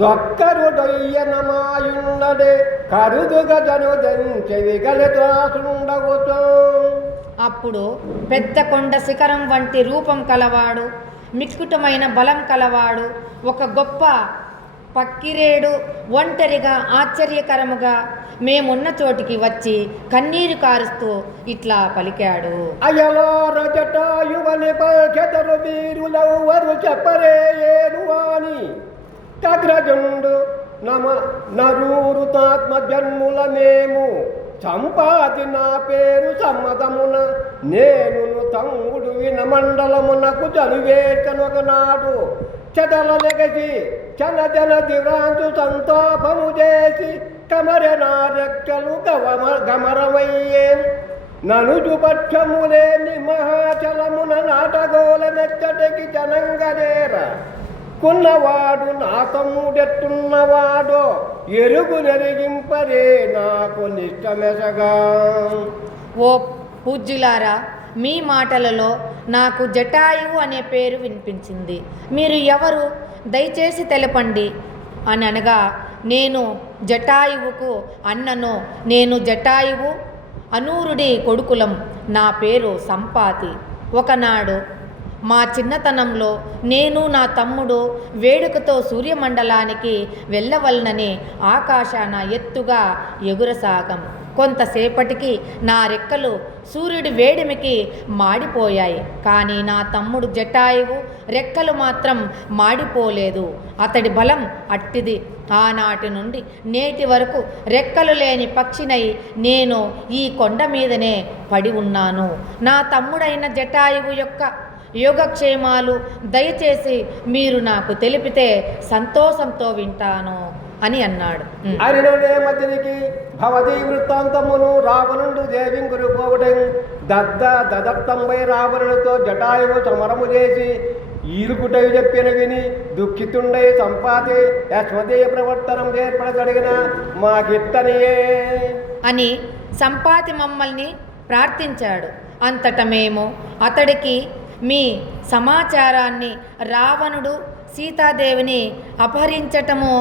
దొక్కరుడయ్యనమాయున్నడే కరుదుగ జనుదంచెవిగలిత్రాసుండవుతో. అప్పుడు పెద్ద కొండ శిఖరం వంటి రూపం కలవాడు, మిక్కుటమైన బలం కలవాడు, ఒక గొప్ప పక్కిరేడు ఒంటరిగా ఆశ్చర్యకరముగా మేమున్న చోటికి వచ్చి కన్నీరు కారుస్తూ ఇట్లా పలికాడు. అయలో రజటాయువని పల్కెదరు వీరులెవ్వరు చెప్పరే ఏనువాని కగ్రజుండు నరూరు తాత్మ జన్ముల మేము సంపాది నా పేరు సమ్మతమున నేను తమ్ముడు విన మండలమునకు చనువేకనొకనాడు చెదల నెగసి చనజన దివాంతు సంతాపము చేసి కమరె నా రెక్కలు గమరమయ్యే ననుజు పక్షములేని మహాచలమున నాటగోల నెచ్చటికి జనంగనేర కున్నవాడు నా తమ్ముడెట్టున్నవాడో ఎరుగు నెరిగింపరే నాకు నిష్టమెసగా. ఓ పూజ్యులారా, మీ మాటలలో నాకు జటాయువు అనే పేరు వినిపించింది. మీరు ఎవరు? దయచేసి తెలపండి అని అనగా, నేను జటాయువుకు అన్నను. నేను జటాయువు అనూరుడి కొడుకులం. నా పేరు సంపాతి. ఒకనాడు మా చిన్నతనంలో నేను నా తమ్ముడు వేడుకతో సూర్యమండలానికి వెళ్ళవలనని ఆకాశాన ఎత్తుగా ఎగురసాగం. కొంతసేపటికి నా రెక్కలు సూర్యుడి వేడిమికి మాడిపోయాయి. కానీ నా తమ్ముడు జటాయువు రెక్కలు మాత్రం మాడిపోలేదు. అతడి బలం అట్టిది. ఆనాటి నుండి నేటి వరకు రెక్కలు లేని పక్షినై నేను ఈ కొండ మీదనే పడి ఉన్నాను. నా తమ్ముడైన జటాయువు యొక్క యోగక్షేమాలు దయచేసి మీరు నాకు తెలిపితే సంతోషంతో వింటాను అని అన్నాడు. అరిణే మధ్యనికి భవతి వృత్తాంతమును రావణుడు దేవింగురు పోవటం దదత్తంపై రావణుడితో జటాయువు సమరము చేసి ఈలుకుటవి చెప్పిన విని దుఃఖితుండై సంపాతి యశ్వదేయ ప్రవర్తనం ఏర్పడగలిగిన మాకిట్టనియే అని సంపాతి మమ్మల్ని ప్రార్థించాడు. అంతట మేము అతడికి మీ సమాచారాన్ని రావణుడు సీతాదేవిని అపహరించటము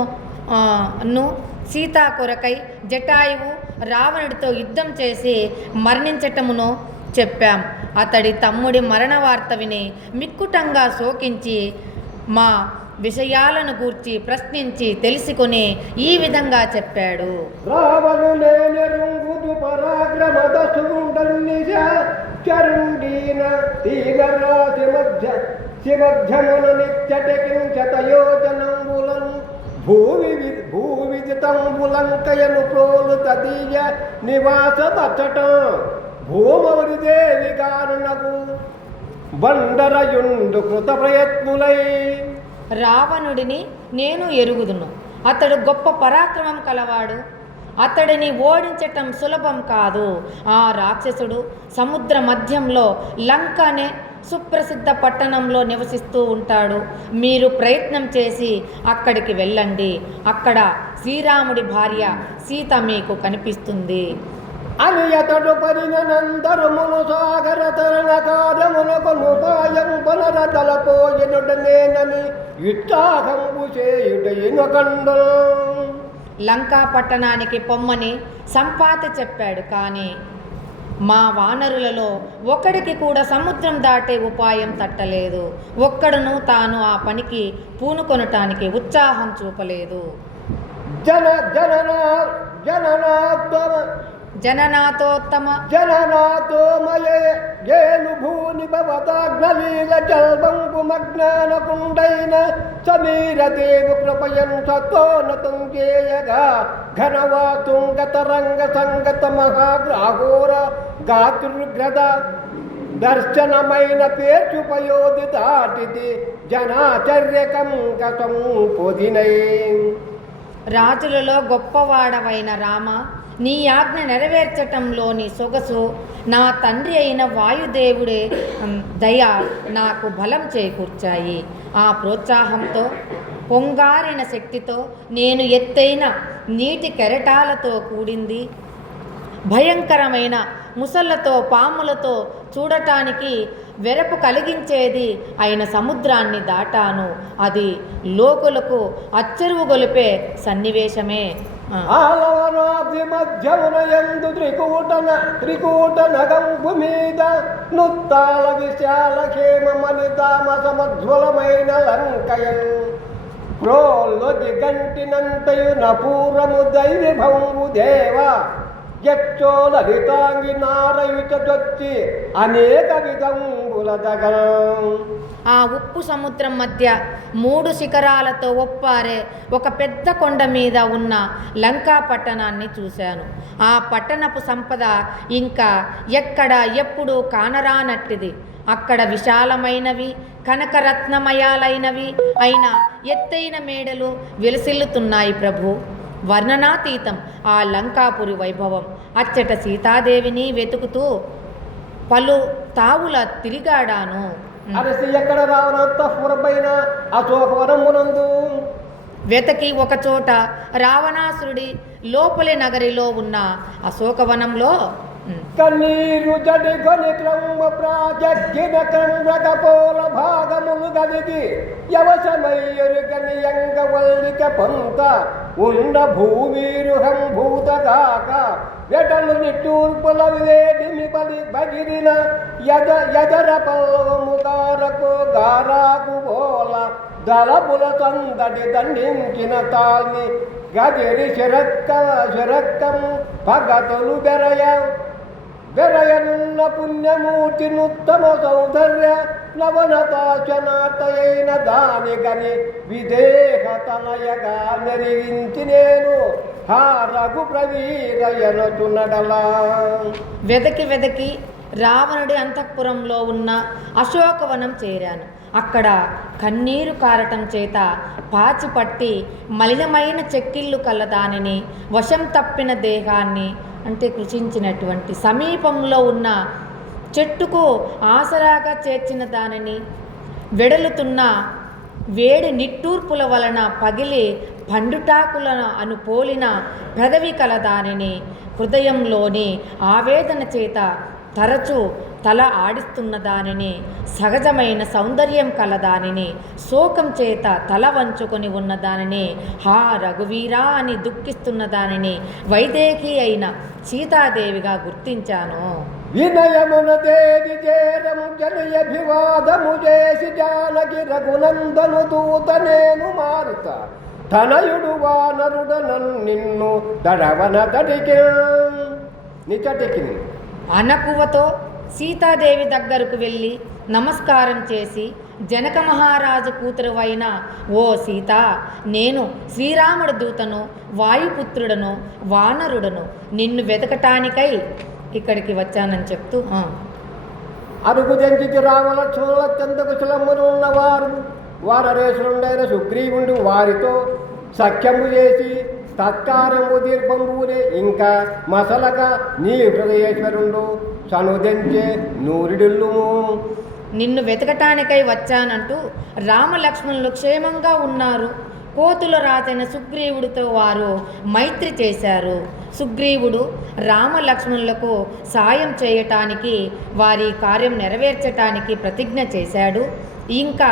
సీతా కొరకై జటాయువు రావణుడితో యుద్ధం చేసి మరణించటమును చెప్పాం. అతడి తమ్ముడి మరణ వార్త విని మిక్కుటంగా శోకించి మా విషయాలను గూర్చి ప్రశ్నించి తెలుసుకొని ఈ విధంగా చెప్పాడు. భూవిజితంబులంకయను ప్రోలు తదీయ నివాస తచ్చట భూమవరిదేవి కారణకు బండరయుండు కృత ప్రయత్నులై. రావణుడిని నేను ఎరుగుదును. అతడు గొప్ప పరాక్రమం కలవాడు. అతడిని ఓడించటం సులభం కాదు. ఆ రాక్షసుడు సముద్ర మధ్యంలో లంక అనే సుప్రసిద్ధ పట్టణంలో నివసిస్తూ ఉంటాడు. మీరు ప్రయత్నం చేసి అక్కడికి వెళ్ళండి. అక్కడ శ్రీరాముడి భార్య సీత మీకు కనిపిస్తుంది అని అతడు పరినంతరమును సాగర తరణకారమునకు ఉపాయం పునరదలపోయినుడనేనని యుత్సాహంబు చేయుటయినకండు. లంకా పట్టణానికి పొమ్మని సంపాతి చెప్పాడు. కానీ మా వానరులలో ఒకడికి కూడా సముద్రం దాటే ఉపాయం తట్టలేదు. ఒక్కడును తాను ఆ పనికి పూనుకొనటానికి ఉత్సాహం చూపలేదు. జననాథోమయేను భూని భవతాగ్నలీల జల్బంపు మగ్నానకుండైన సమీరదేవు కృపయన్ సతోనతం చేయగా ఘనవాతుంగతరంగ సంగత మహాగ్రాహోర గాతృగ్రద దర్శనమైన పేర్చుపయోధి దాటిది జనాచర్యకం గతం పొదినై. రాజులలో గొప్పవాడవైన రామ, నీ ఆజ్ఞ నెరవేర్చటంలోని సొగసు నా తండ్రి అయిన వాయుదేవుడే దయ నాకు బలం చేకూర్చాయి. ఆ ప్రోత్సాహంతో పొంగారిన శక్తితో నేను ఎత్తైన నీటి కెరటాలతో కూడింది భయంకరమైన ముసళ్లతో పాములతో చూడటానికి వెరపు కలిగించేది అయిన సముద్రాన్ని దాటాను. అది లోకులకు అచ్చెరువు గొలిపే సన్నివేశమే. మధ్యమునయందు త్రికూట నగంపు మీద నుత్తాల విశాల క్షేమమని తామసమధ్వలమైన లంకయన్ ప్రోల్లొది గంటినంతయు నపూరము దైవభంగు దేవ యచ్చోలరితాంగి నారయుచొచ్చి అనేక విధంబుల దగన. ఆ ఉప్పు సముద్రం మధ్య 3 శిఖరాలతో ఒప్పారే ఒక పెద్ద కొండ మీద ఉన్న లంకా పట్టణాన్ని చూశాను. ఆ పట్టణపు సంపద ఇంకా ఎక్కడ ఎప్పుడు కానరానట్టిది. అక్కడ విశాలమైనవి కనకరత్నమయాలైనవి అయిన ఎత్తైన మేడలు విలసిల్లుతున్నాయి ప్రభు. వర్ణనాతీతం ఆ లంకాపురి వైభవం. అచ్చట సీతాదేవిని వెతుకుతూ పలు తావుల తిరిగాడాను. అరసి ఎక్కడ రావణాంతఃపురమైన అశోకవనమునందు వెతకి ఒకచోట రావణాసురుడి లోపలి నగరిలో ఉన్న అశోకవనంలో కన్నీరు జడి కొని క్రమ ప్రాజగ్గిన క్రమకపోల భాగములు గదిగి యవసమయ్యరుగని యంగవల్లిక పంత ఉన్న భూమీరుహం భూతగాక వెటలు నిట్టూర్పుల వేడిమి పలి బగిరిన యదర పల్లవము గారకు గారాకు బోల దళపుల తందడి దండించిన తాల్ని గదిరి శరక్కం పగతులు బెరయనున్న పుణ్యమూర్తి నుత్తమ సౌందర్య నవనతాచనాతయైన దాని గని విదేహ తనయగా నెరిగించి నేను హారగు ప్రవీరయనచునడలా. వెదకి రావణుడి అంతఃపురంలో ఉన్న అశోకవనం చేరాను. అక్కడ కన్నీరు కారటం చేత పాచిపట్టి మలినమైన చెక్కిళ్ళు కల దానిని, వశం తప్పిన దేహాన్ని అంటే కృషించినటువంటి సమీపంలో ఉన్న చెట్టుకు ఆసరాగా చేర్చిన దానిని, వెడలుతున్న వేడి నిట్టూర్పుల వలన పగిలి పండుటాకులను అనుపోలిన పెదవి కల దానిని, హృదయంలోని ఆవేదన చేత తరచూ తల ఆడిస్తున్న దానిని, సహజమైన సౌందర్యం కలదానిని, శోకం చేత తల వంచుకొని ఉన్న దానిని, హా రఘువీరా అని దుఃఖిస్తున్న దానిని వైదేహి అయిన సీతాదేవిగా గుర్తించాను. వినయమున దేవి చేరము జనయభివాదము చేసి జానకి రఘునందను దూత నేను మారుత తనయుడు వానరుడ నిన్ను దడవన తడికి నిచటికి అనకువతో సీతాదేవి దగ్గరకు వెళ్ళి నమస్కారం చేసి, జనక మహారాజు కూతురువైన ఓ సీత, నేను శ్రీరాముడి దూతను, వాయుపుత్రుడను, వానరుడను, నిన్ను వెతకటానికై ఇక్కడికి వచ్చానని చెప్తూ అరుగు జంచికి రామలక్ష్మణుల చెంతకు చిలమ్మును ఉన్నవారు వారరేసులుండైన సుగ్రీవుండు వారితో సఖ్యము చేసి తత్కారము దీర్ఘంబూరే ఇంకా మసలగా నీ హృదయేశ్వరుండు సనుదెంచే నూరిడుల్లుము నిన్ను వెతకటానికై వచ్చానంటూ రామలక్ష్మణులు క్షేమంగా ఉన్నారు. కోతుల రాజైన సుగ్రీవుడితో వారు మైత్రి చేశారు. సుగ్రీవుడు రామలక్ష్మణులకు సాయం చేయటానికి, వారి కార్యం నెరవేర్చటానికి ప్రతిజ్ఞ చేశాడు. ఇంకా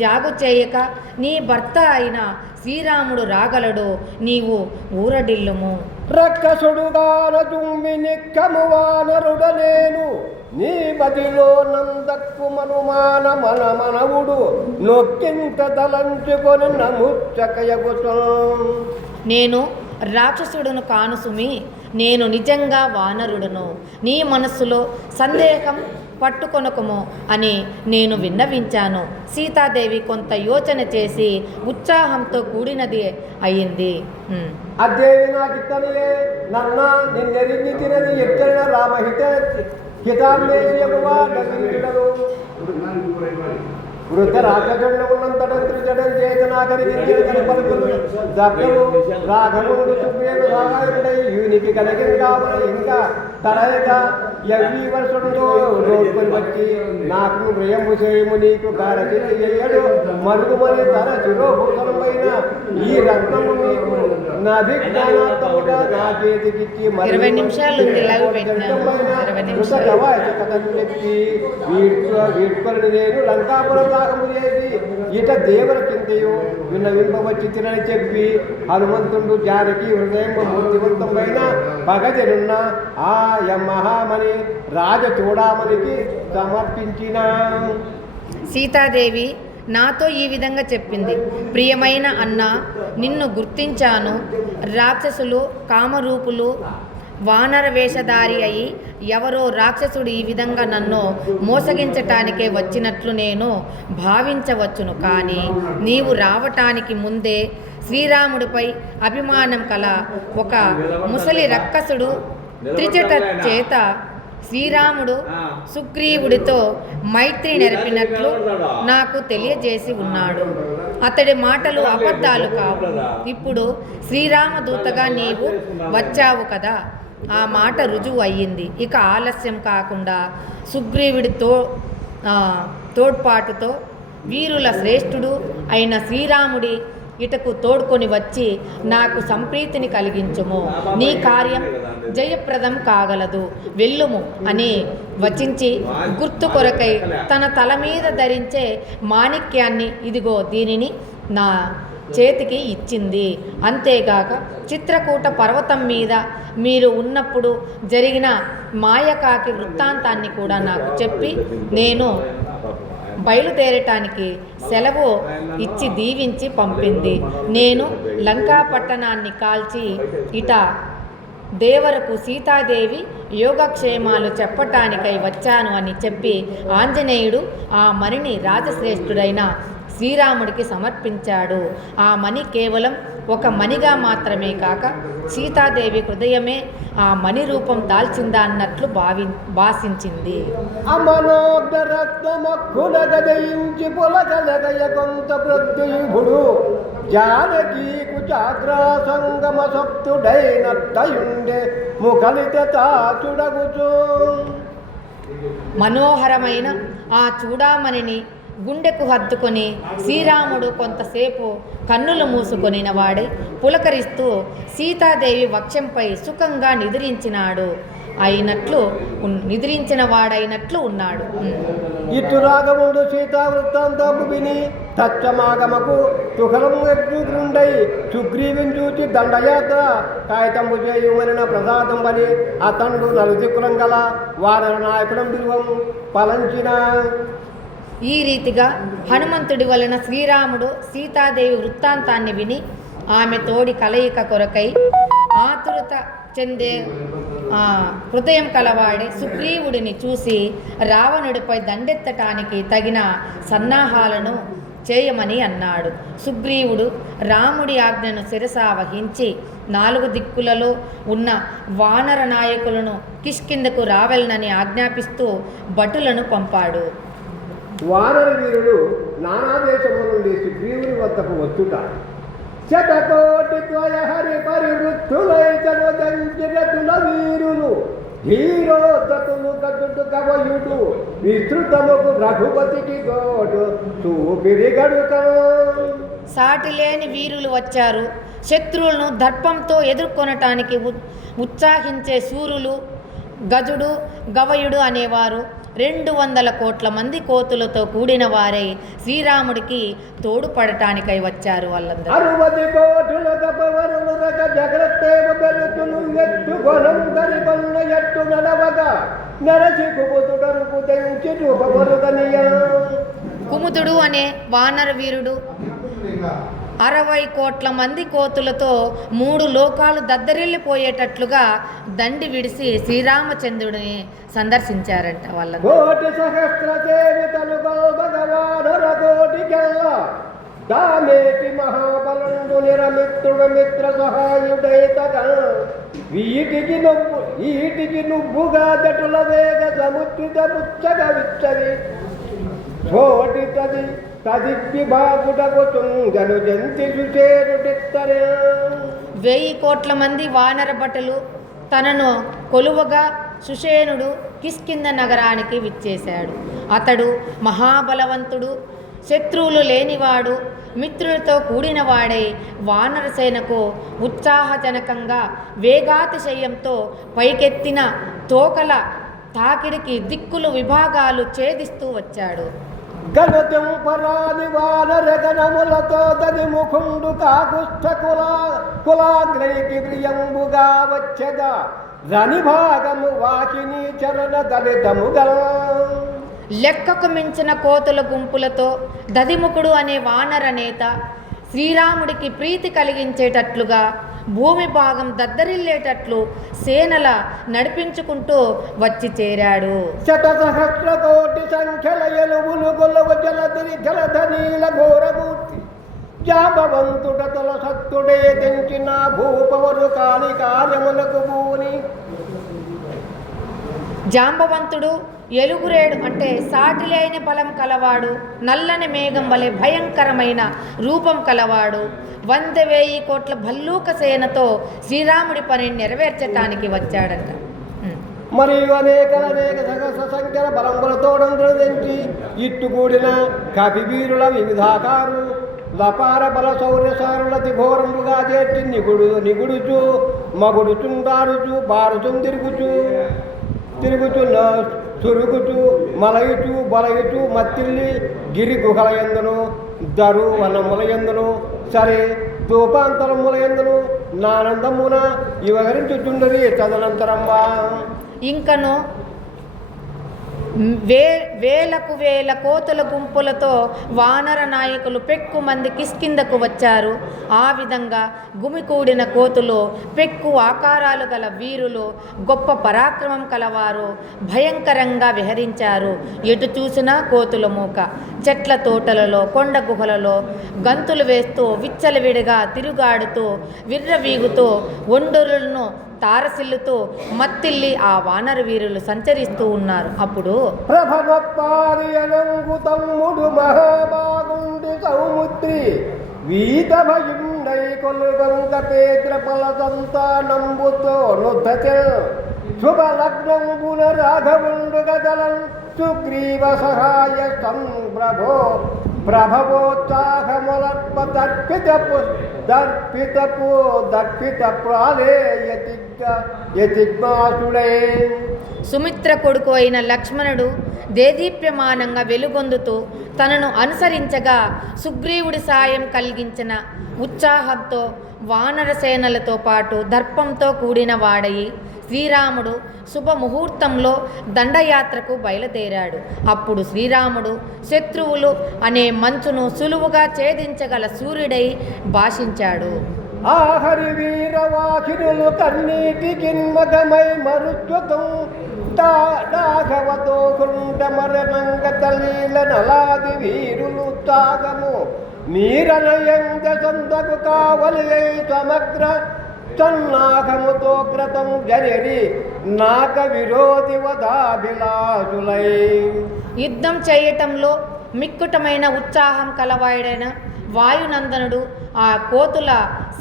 జాగు చేయక నీ భర్త అయిన శ్రీరాముడు రాగలడు, నీవు ఊరడిల్లుము. రక్కసుడుగాన దుమ్మి నిక్కము వానరుడ నేను, నీ మదిలో నందక్కు మనుమాన మన మనవుడు నొక్కింత తలంచుకొని నముచ్చకయగుతో. నేను రాక్షసుడును కాను సుమి, నేను నిజంగా వానరుడును. నీ మనస్సులో సందేహం పట్టుకొనకము అని నేను విన్నవించాను. సీతాదేవి కొంత యోచన చేసి ఉత్సాహంతో కూడినది అయ్యింది. అదేవి నాకిత్తనియే నన్న నిన్నెరిగి తినది ఎత్తైన రామహిత హితాన్వేషయమువా దశించుడను. వృద్ధ రాక్షసుండ ఉన్నంతటంత్రి జడం చేతనాకరికి పలుకులు దక్కలు రాఘవుడు సుప్రియను సాగాయుడై యూనికి కలిగిన కావాలి. ఇంకా తడయక ఎవ్వి వర్షంలో రోడ్కొని వచ్చి నాకు ప్రియంబు చేయము నీకు కారచితి చెయ్యడు మరుగుమని తన చిరోభూషణమైన ఈ రత్నము నీకు నాభిజ్ఞానాత్మముగా నా చేతికిచ్చి 20 నిమిషాలు ఉంది లైవ్ పెట్టినాను. 20 నిమిషాలు చెప్పి వీడ్కొని నేను లంకాపురం రాగము చేసి ఇట దేవులకింతయో విన్నవింపవచ్చి తినని చెప్పి హనుమంతుడు జానకి హృదయం మూర్తివంతమైన పగజనున్న ఆ మహామణి రాజ చూడామణికి సమర్పించిన. సీతాదేవి నాతో ఈ విధంగా చెప్పింది. ప్రియమైన అన్న, నిన్ను గుర్తించాను. రాక్షసులు కామరూపులు వానర వేషధారి అయి ఎవరో రాక్షసుడు ఈ విధంగా నన్ను మోసగించటానికే వచ్చినట్లు నేను భావించవచ్చును. కానీ నీవు రావటానికి ముందే శ్రీరాముడిపై అభిమానం కల ఒక ముసలి రక్కసుడు త్రిజట చేత శ్రీరాముడు సుగ్రీవుడితో మైత్రి నెరపినట్లు నాకు తెలియజేసి ఉన్నాడు. అతడి మాటలు అబద్ధాలు కావు. ఇప్పుడు శ్రీరామదూతగా నీవు వచ్చావు కదా, ఆ మాట రుజువు అయ్యింది. ఇక ఆలస్యం కాకుండా సుగ్రీవుడితో తోడ్పాటుతో వీరుల శ్రేష్ఠుడు అయిన శ్రీరాముడి ఇటకు తోడ్కొని వచ్చి నాకు సంప్రీతిని కలిగించుము. నీ కార్యం జయప్రదం కాగలదు, వెళ్ళుము అని వచించి గుర్తు కొరకై తన తల మీద ధరించే మాణిక్యాన్ని ఇదిగో దీనిని నా చేతికి ఇచ్చింది. అంతేగాక చిత్రకూట పర్వతం మీద మీరు ఉన్నప్పుడు జరిగిన మాయకాకి వృత్తాంతాన్ని కూడా నాకు చెప్పి నేను బయలుదేరటానికి సెలవు ఇచ్చి దీవించి పంపింది. నేను లంకా పట్టణాన్ని కాల్చి ఇట దేవరకు సీతాదేవి యోగక్షేమాలు చెప్పటానికై వచ్చాను అని చెప్పి ఆంజనేయుడు ఆ మణిని రాజశ్రేష్ఠుడైన శ్రీరాముడికి సమర్పించాడు. ఆ మణి కేవలం ఒక మణిగా మాత్రమే కాక సీతాదేవి హృదయమే ఆ మణి రూపం దాల్చిందా అన్నట్లు భాషించింది. జానకీకు చాద్రాసంగమ సప్తుడైనట్టయుండే ముఖలిత తాచుడగుచు. మనోహరమైన ఆ చూడామణిని గుండెకు హత్తుకొని శ్రీరాముడు కొంతసేపు కన్నులు మూసుకొనిన వాడై పులకరిస్తూ సీతాదేవి వక్షంపై సుఖంగా నిద్రించిన వాడైనట్లు ఉన్నాడు. ఇటు రాగముండు సీతా వృత్తాంతము విని తచ్చమాగమకు తుహలండై సుగ్రీవిని చూచి దండయాత్ర కాగితంబు చేయుమనిన ప్రసాదం అని అతండు నలుదిక్కులం గల వానర నాయకులం విలువం పలంచిన. ఈ రీతిగా హనుమంతుడి వలన శ్రీరాముడు సీతాదేవి వృత్తాంతాన్ని విని ఆమె తోడి కలయిక కొరకై ఆతురత చెందే హృదయం కలవాడే సుగ్రీవుడిని చూసి రావణుడిపై దండెత్తటానికి తగిన సన్నాహాలను చేయమని అన్నాడు. సుగ్రీవుడు రాముడి ఆజ్ఞను శిరసా వహించి 4 దిక్కులలో ఉన్న వానర నాయకులను కిష్కిందకు రావెలనని ఆజ్ఞాపిస్తూ భటులను పంపాడు. వానర వీరులు నానా దేశముల నుండి సుగ్రీవుని వద్దకు వచ్చుట శతకోటి త్వయ హరి పరివృత్తులై చనుదంచిన వీరులు ధీరోదతులు గదుడు గవయుడు విస్తృతముకు రఘుపతికి గోడు చూపిరి గడుక. సాటి లేని వీరులు వచ్చారు. శత్రువులను దర్పంతో ఎదుర్కొనటానికి ఉత్సాహించే శూరులు గజుడు గవయుడు అనేవారు 200 కోట్ల మంది కోతులతో కూడిన వారై శ్రీరాముడికి తోడుపడటానికై వచ్చారు. వాళ్ళందరూ 60 కోటుల గపవరులు రక జగత్తేవ బెలుతులు ఎట్టు గొనం గరికొన్న ఎట్టు నడవగా నరసి కుబుతుడరుకు తెంచి రూపవరుగనియ. కుముదుడు అనే వానర వీరుడు 60 కోట్ల మంది కోతులతో 3 లోకాలు దద్దరిల్లిపోయేటట్లుగా దండి విడిసి శ్రీరామచంద్రుడిని సందర్శించారంట. వాళ్ళందరూ కోటి సహస్ర చేవితలు భగవానర కోటికెల్ల దామేటి మహాబలండు నిరమిత్రుడు మిత్ర సహాయుడైతగా వీటికి నువ్వుగా జటుల వేగ సముద్రిత పుచ్చగ విచ్చది కోటి తది బాగుటకు తుంగను జంతి సుచేరుటిత్తరే. 1000 కోట్ల మంది వానర భటులు తనను కొలువగా సుషేనుడు కిష్కింద నగరానికి విచ్చేశాడు. అతడు మహాబలవంతుడు, శత్రువులు లేనివాడు, మిత్రులతో కూడినవాడై వానరసేనకు ఉత్సాహజనకంగా వేగాతిశయంతో పైకెత్తిన తోకల తాకిడికి దిక్కులు విభాగాలు ఛేదిస్తూ వచ్చాడు. గణతంపరాది వానరగణములతో తది ముఖుండు కాకుష్ఠ కులాగ్రైకి ప్రియంబుగా వచ్చగా రనిభాగము వాకిని చరణ దళితముగా. లెక్కకు మించిన కోతుల గుంపులతో దదిముఖుడు అనే వానర నేత శ్రీరాముడికి ప్రీతి కలిగించేటట్లుగా భూమి భాగం దద్దరిల్లేటట్లు సేనల నడిపించుకుంటూ వచ్చి చేరాడు. 100 కోటి సంఖ్యల ఎలుగులు గొలవ జలధనీల ఘోరమూర్తి జాబవంతుడ తల సత్తుడే తెంచిన భూపవరు కాని కార్యములకు భూని. జాంబవంతుడు ఎలుగురేడు అంటే సాటిలేని బలం కలవాడు, నల్లని మేఘం వలె భయంకరమైన రూపం కలవాడు 100,000 కోట్ల భల్లూక సేనతో శ్రీరాముడి పని నెరవేర్చటానికి వచ్చాడంట. మరియు అనేక సహస్ర సంఖ్యల బలంబులతోడంచి ఇట్టుకూడిన కపివీరుల వివిధాకారు లపార బల శౌర్యసారులతి ఘోరముగా చేర్చి నిగుడుచు మగుడుచుండారుచు బారుచు తిరుగుచు చురుగుచు మలయుచు బలయుచు మత్తిల్లి గిరి గుహల ఎందును దరు వనముల ఎందును సరే తూపాంతరముల ఎందును నానందమున వివరించుచుండది. తదనంతరమ్మా ఇంకను వేలకు వేల కోతుల గుంపులతో వానర నాయకులు పెక్కుమంది కిష్కిందకు వచ్చారు. ఆ విధంగా గుమికూడిన కోతులు పెక్కు ఆకారాలు గల వీరులు గొప్ప పరాక్రమం కలవారు భయంకరంగా విహరించారు. ఎటు చూసినా కోతుల మూక. చెట్ల తోటలలో కొండ గుహలలో గంతులు వేస్తూ విచ్చలవిడిగా తిరుగాడుతూ విర్రవీగుతూ ఒండరులను తారసిల్లుతూ మత్తిల్లి ఆ వానర వీరులు సంచరిస్తూ ఉన్నారు. అప్పుడు ప్రభవత్పారియనంగు తమ్ముడు మహాబాగుండి సౌముద్రి వీత భయుండై కొలుగంగ పేత్ర ఫల సంతానంబుతో నుద్ధతే శుభలగ్నంబున రాఘవుండు గదలం సుగ్రీవ సహాయ సంప్రభో ప్రభవోత్సాహములర్ప దర్పిత ప్రాలే యతిగ్మాసుడే. సుమిత్ర కొడుకు అయిన లక్ష్మణుడు దేదీప్యమానంగా వెలుగొందుతూ తనను అనుసరించగా సుగ్రీవుడి సాయం కలిగించిన ఉత్సాహంతో వానరసేనలతో పాటు దర్పంతో కూడిన వాడయి శ్రీరాముడు శుభముహూర్తంలో దండయాత్రకు బయలుదేరాడు. అప్పుడు శ్రీరాముడు శత్రువులు అనే మంచును సులువుగా ఛేదించగల సూర్యుడై భాషించాడు. ఆహరి వీరవాకిరులు కన్నీటి కిన్మగమై మరుత్వతం దాఘవతో కుండ మరణంగ తలీల నలాది వీరులు తాగము మీరనయంగ సందకు కావలి సమగ్ర సన్నాగముతో క్రతం జరి నాక విరోధి వదాభిలాషులై. యుద్ధం చేయటంలో మిక్కుటమైన ఉత్సాహం కలవాడైన వాయునందనుడు ఆ కోతుల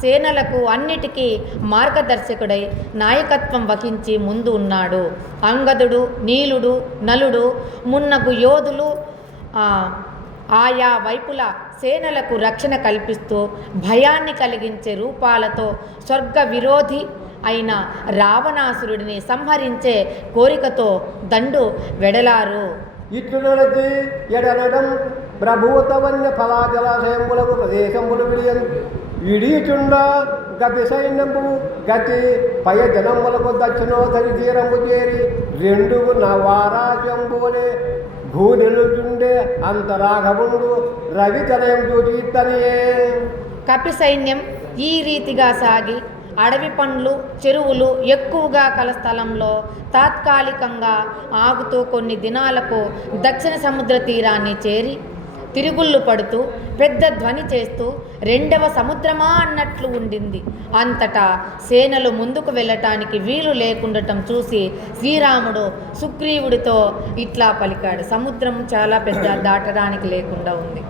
సేనలకు అన్నిటికీ మార్గదర్శకుడై నాయకత్వం వహించి ముందు ఉన్నాడు. అంగదుడు, నీలుడు, నలుడు మున్నగు యోధులు ఆయా వైపుల సేనలకు రక్షణ కల్పిస్తూ భయాన్ని కలిగించే రూపాలతో స్వర్గ విరోధి అయిన రావణాసురుడిని సంహరించే కోరికతో దండు వెడలారు. ఇట్లు నడచి ఎడనడం ప్రభుత వన్య ఫలాజలాశయములకు ప్రదేశములు విడిచుండ గతి సైన్యము గతి పయ జనములకు దక్షిణోధరి తీరము చేరి రెండు నవారాజంబువలే భూనిలుచుండే అంతరాఘవుడు రవి తనయం చూచి ఇత్తనియే. కపి సైన్యం ఈ రీతిగా సాగి అడవి పండ్లు, చెరువులు ఎక్కువగా కల స్థలంలో తాత్కాలికంగా ఆగుతూ కొన్ని దినాలకు దక్షిణ సముద్ర తీరాన్ని చేరి తిరుగుళ్ళు పడుతూ పెద్ద ధ్వని చేస్తూ రెండవ సముద్రమా అన్నట్లు ఉండింది. అంతటా సేనలు ముందుకు వెళ్ళటానికి వీలు లేకుండటం చూసి శ్రీరాముడు సుగ్రీవుడితో ఇట్లా పలికాడు. సముద్రం చాలా పెద్ద, దాటడానికి లేకుండా ఉంది.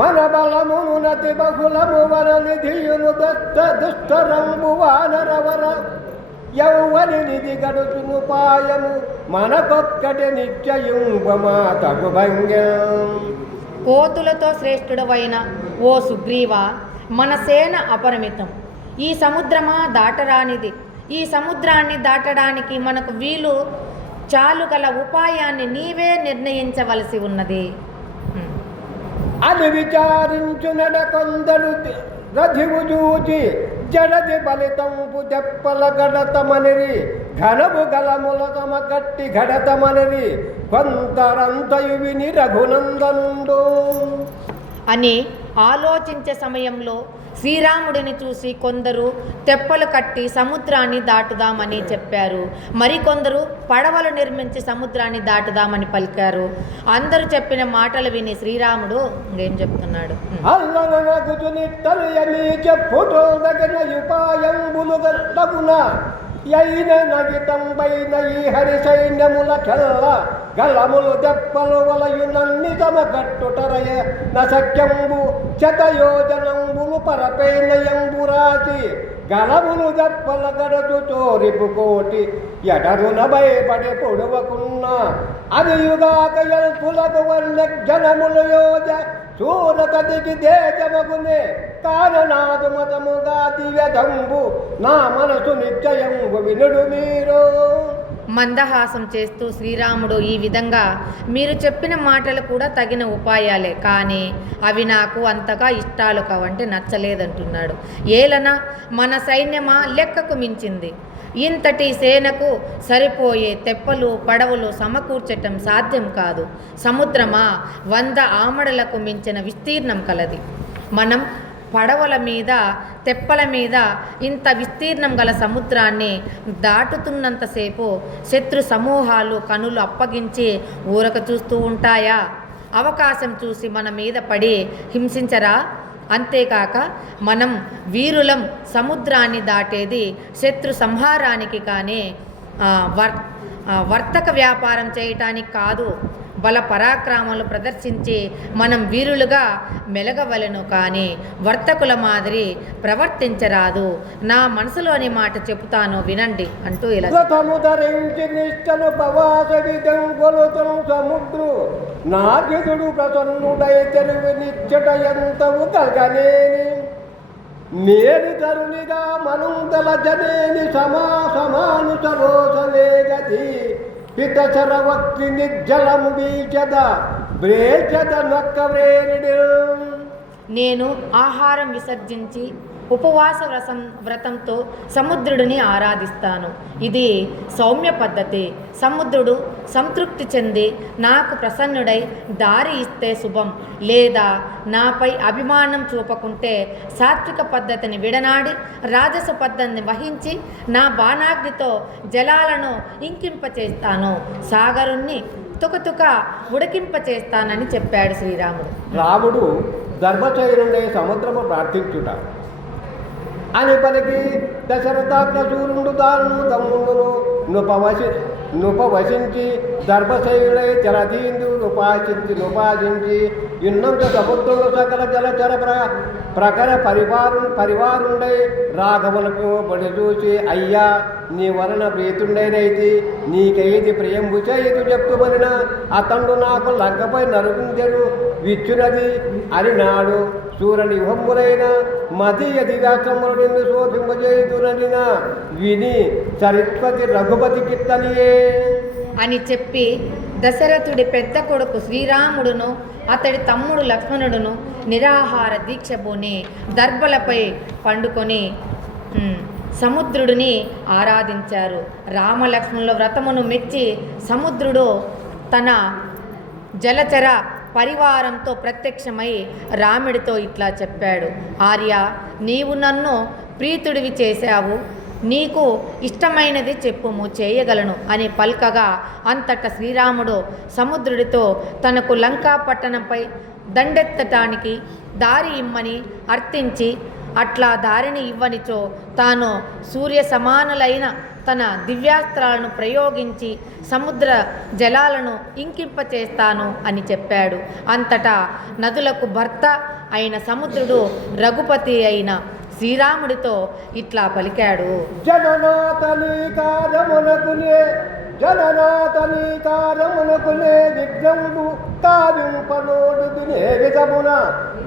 మన బలమును నతి బహుళము వరనిధియును దుష్టరంబు వానరవర యౌవని నిధి గడుచును పాయము మనకొక్కటి నిత్యయుంబమా తగు భంగ్యం. కోతులతో శ్రేష్ఠుడవైన ఓ సుగ్రీవ, మన సేన అపరిమితం. ఈ సముద్రమా దాటరానిది. ఈ సముద్రాన్ని దాటడానికి మనకు వీలు చాలుగల ఉపాయాన్ని నీవే నిర్ణయించవలసి ఉన్నది. అది విచారించునడ కొందరు రథివు చూచి జడది బలితంపు తెప్పల గడతమనిరి ఘనము గలముల తమ కట్టి గడతమనిరి కొంతరంతయు విని రఘునందనుండు అని ఆలోచించే సమయంలో శ్రీరాముడిని చూసి కొందరు తెప్పలు కట్టి సముద్రాన్ని దాటుదామని చెప్పారు. మరికొందరు పడవలు నిర్మించి సముద్రాన్ని దాటుదామని పలికారు. అందరూ చెప్పిన మాటలు విని శ్రీరాముడు ఏం చెప్తున్నాడు? అయిన నగితంబైన ఈ హరి సైన్యముల కెల్ల గలములు దెప్పలు వలయునన్ని తమ కట్టుటరయ నసఖ్యంబు శతయోజనంబులు పరపైనయంబురాచి గలములు దెప్పల గడచు చోరిపు కోటి ఎడరున భయపడి పొడవకున్నా అది యుగాక ఎల్పులకు వల్లెజ్జనములు యోజ చూరకదికి దేశమగునే కారణాదు మతముగా దివ్యదంబు నా మనసు నిశ్చయంబు వినుడు మీరు. మందహాసం చేస్తూ శ్రీరాముడు ఈ విధంగా, మీరు చెప్పిన మాటలు కూడా తగిన ఉపాయాలే, కానీ అవి నాకు అంతగా ఇష్టాలు కావంటే నచ్చలేదంటున్నాడు. ఏలన మన సైన్యమా లెక్కకు మించింది. ఇంతటి సేనకు సరిపోయే తెప్పలు, పడవలు సమకూర్చటం సాధ్యం కాదు. సముద్రమా 100 ఆమడలకు మించిన విస్తీర్ణం కలది. మనం పడవల మీద, తెప్పల మీద ఇంత విస్తీర్ణం గల సముద్రాన్ని దాటుతున్నంతసేపు శత్రు సమూహాలు కనులు అప్పగించి ఊరక చూస్తూ ఉంటాయా? అవకాశం చూసి మన మీద పడి హింసించరా? అంతేకాక మనం వీరులం. సముద్రాన్ని దాటేది శత్రు సంహారానికి కానీ వర్తక వ్యాపారం చేయటానికి కాదు. బల పరాక్రమాలు ప్రదర్శించి మనం వీరులుగా మెలగవలను, కానీ వర్తకుల మాదిరి ప్రవర్తించరాదు. నా మనసులోని మాట చెబుతాను వినండి అంటూ ఇలా సముద్రు నాగిదుడు ప్రసన్నుడై తెలుగు నిచ్చట ఎంతవు కలగనేని నేని తరునిగా మనుందల జనేని సమాను సరోసలే గతి హితచరవక్తి నిర్జలము బీచద బ్రేచద నొక్కవ్రేనిడు. నేను ఆహారం విసర్జించి ఉపవాస వ్రతంతో సముద్రుడిని ఆరాధిస్తాను. ఇది సౌమ్య పద్ధతి. సముద్రుడు సంతృప్తి చెంది నాకు ప్రసన్నుడై దారి ఇస్తే శుభం, లేదా నాపై అభిమానం చూపకుంటే సాత్విక పద్ధతిని విడనాడి రాజస పద్ధతిని వహించి నా బాణాగ్నితో జలాలను ఇంకింపచేస్తాను, సాగరుణ్ణి తుకతుక ఉడికింపచేస్తానని చెప్పాడు శ్రీరాముడు. రాముడు గర్భచైనుండే సముద్రము ప్రార్థించుట అని పలికి దశరథాగ్రసూరుడు దాను తమ్ముడును నుపవసించి దర్భశైలై జలధీందు నుపాసించి ఇన్నంత సముద్రంలో సకల జలచర ప్రకర పరివారుండై రాఘవులకు బడి చూసి అయ్యా నీ వలన ప్రీతుండైనైతి నీకైది ప్రియంబు చేయుదు చెప్పుమనిన అతండు నాకు లంకపై నరుగుందెను విచ్చునది అని నాడు సూర్యుని యుహమ్ములైన మదీయ దివ్యాశ్రములు నిన్ను శోభింపజేయుదుననిన విని చరిత్పతి రఘుపతి కిత్తనియే అని చెప్పి దశరథుడి పెద్ద కొడుకు శ్రీరాముడును అతడి తమ్ముడు లక్ష్మణుడును నిరాహార దీక్ష బోని దర్భలపై పండుకొని సముద్రుడిని ఆరాధించారు. రామలక్ష్మణుల వ్రతమును మెచ్చి సముద్రుడు తన జలచర పరివారంతో ప్రత్యక్షమై రాముడితో ఇట్లా చెప్పాడు. ఆర్య, నీవు నన్ను ప్రీతుడివి చేశావు, నీకు ఇష్టమైనది చెప్పుము చేయగలను అని పల్కగా అంతటా శ్రీరాముడు సముద్రుడితో తనకు లంకా పట్టణంపై దండెత్తటానికి దారి ఇమ్మని అర్థించి అట్లా దారిని ఇవ్వనిచో తాను సూర్య సమానులైన తన దివ్యాస్త్రాలను ప్రయోగించి సముద్ర జలాలను ఇంకింపచేస్తాను అని చెప్పాడు. అంతటా నదులకు భర్త అయిన సముద్రుడు రఘుపతి అయిన శ్రీరాముడితో ఇట్లా పలికాడు. జననాతనీకారమునకునే విఘ్నముడు కావింపనోడుదునే విధమున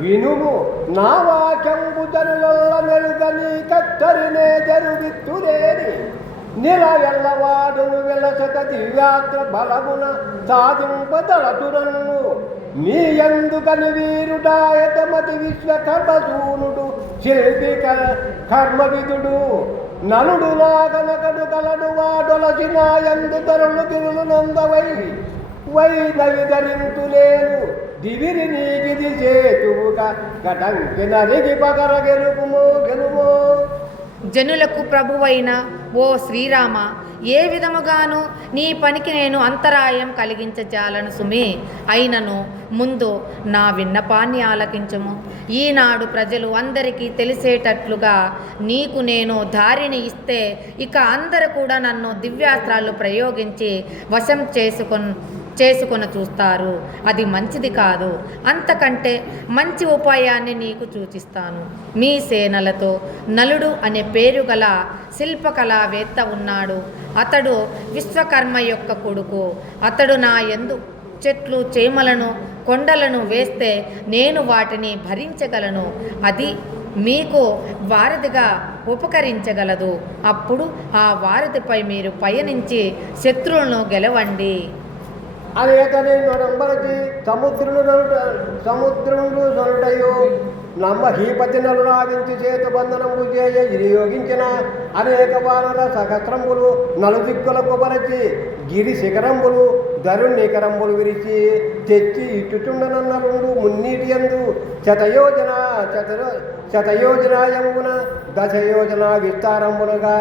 వినుము నా వాక్యంబు జనుల మెరుగని కట్టరినే జరుగిత్తులేని నిలయల్లవాడును వెలసక దివ్యాత్ర బలమున సాధింపదలతురన్ను మీ ఎందుకని వీరుడాయతమతి విశ్వకర్మసూనుడు శిల్పి కర్మవిదుడు నలుడు నాగనకడు కలడు వాడొలసిన ఎందు ధరులు గిరులు నందవై వైనవి ధరింతులేను దివిరి నీగిది చేతువుగా గటంకి నరిగి పగర గెలుమో జనులకు ప్రభువైన ఓ శ్రీరామ, ఏ విధముగాను నీ పనికి నేను అంతరాయం కలిగించజాలను సుమి. అయినను ముందు నా విన్నపాన్ని ఆలకించుము. ఈనాడు ప్రజలు అందరికీ తెలిసేటట్లుగా నీకు నేను దారిని ఇస్తే ఇక అందరూ కూడా నన్ను దివ్యాస్త్రాలు ప్రయోగించి వశం చేసుకొని చూస్తారు. అది మంచిది కాదు. అంతకంటే మంచి ఉపాయాన్ని నీకు సూచిస్తాను. మీ సేనలతో నలుడు అనే పేరు గల శిల్పకళావేత్త ఉన్నాడు. అతడు విశ్వకర్మ యొక్క కొడుకు. అతడు నా యందు చెట్లు చేమలను కొండలను వేస్తే నేను వాటిని భరించగలను. అది మీకు వారధిగా ఉపకరించగలదు. అప్పుడు ఆ వారధిపై మీరు పయనించి శత్రువులను గెలవండి. అనేకని నొడంబరచి సముద్రుడు సొరటయో నమ్మహీపతి నలురావించి చేతుబంధనము చేయ వినియోగించిన అనేక వానర సహస్రంబులు నలుదిక్కులకు పరచి గిరి శిఖరంబులు ధరుణికరంబులు విరిచి తెచ్చి ఇట్టుచుండనన్న రెండు మున్నీటి యందు శతయోజనాయమున దశయోజన విస్తారంబునగా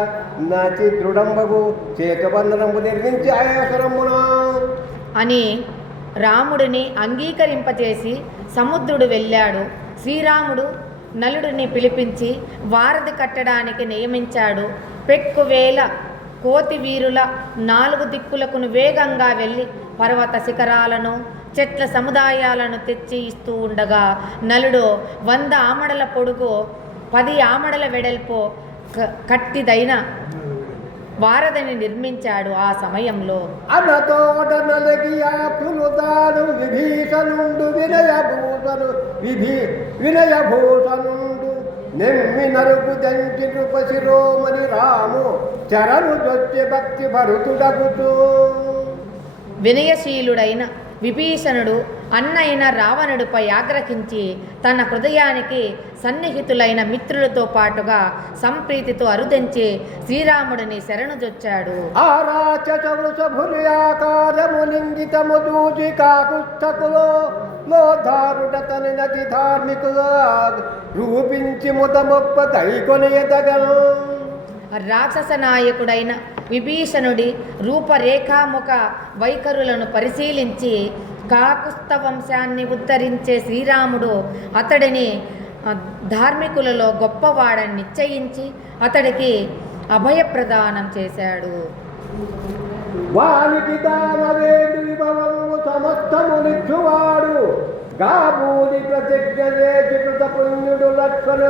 నచి దృఢంబగు చేతుబంధనము నిర్మించి ఆయాసరంబున అని రాముడిని అంగీకరింపచేసి సముద్రుడు వెళ్ళాడు. శ్రీరాముడు నలుడిని పిలిపించి వారధి కట్టడానికి నియమించాడు. పెక్కువేల కోతి వీరుల 4 దిక్కులకును వేగంగా వెళ్ళి పర్వత శిఖరాలను చెట్ల సముదాయాలను తెచ్చి ఇస్తూ ఉండగా నలుడు 100 ఆమడల పొడుగు 10 ఆమడల వెడల్పు కట్టిదైన వారధిని నిర్మించాడు. ఆ సమయంలో అనతోట విభీషణుండు వినయభూషణుండు నెమ్మి నరుకు దంచి నృపశిరోమణి రాము చరణు దొచ్చి భక్తి భరుతుడగుతూ వినయశీలుడైన విభీషణుడు అన్నైన రావణుడిపై ఆగ్రహించి తన హృదయానికి సన్నిహితులైన మిత్రులతో పాటుగా సంప్రీతితో అరుదెంచి శ్రీరాముడిని శరణుజొచ్చాడు. రూపించి ముతమొప్ప కైకొనియదగల్ రాక్షస నాయకుడైన విభీషణుడి రూపరేఖాముఖ వైఖరులను పరిశీలించి కాకుస్థ వంశాన్ని ఉద్ధరించే శ్రీరాముడు అతడిని ధార్మికులలో గొప్పవాడని నిశ్చయించి అతడికి అభయప్రదానం చేశాడు. వానికి దానవేడు విభవము సమస్తము నిచ్చువాడు గాబూని ప్రతిజ్ఞ చేసి కృత పుణ్యుడు లక్షణ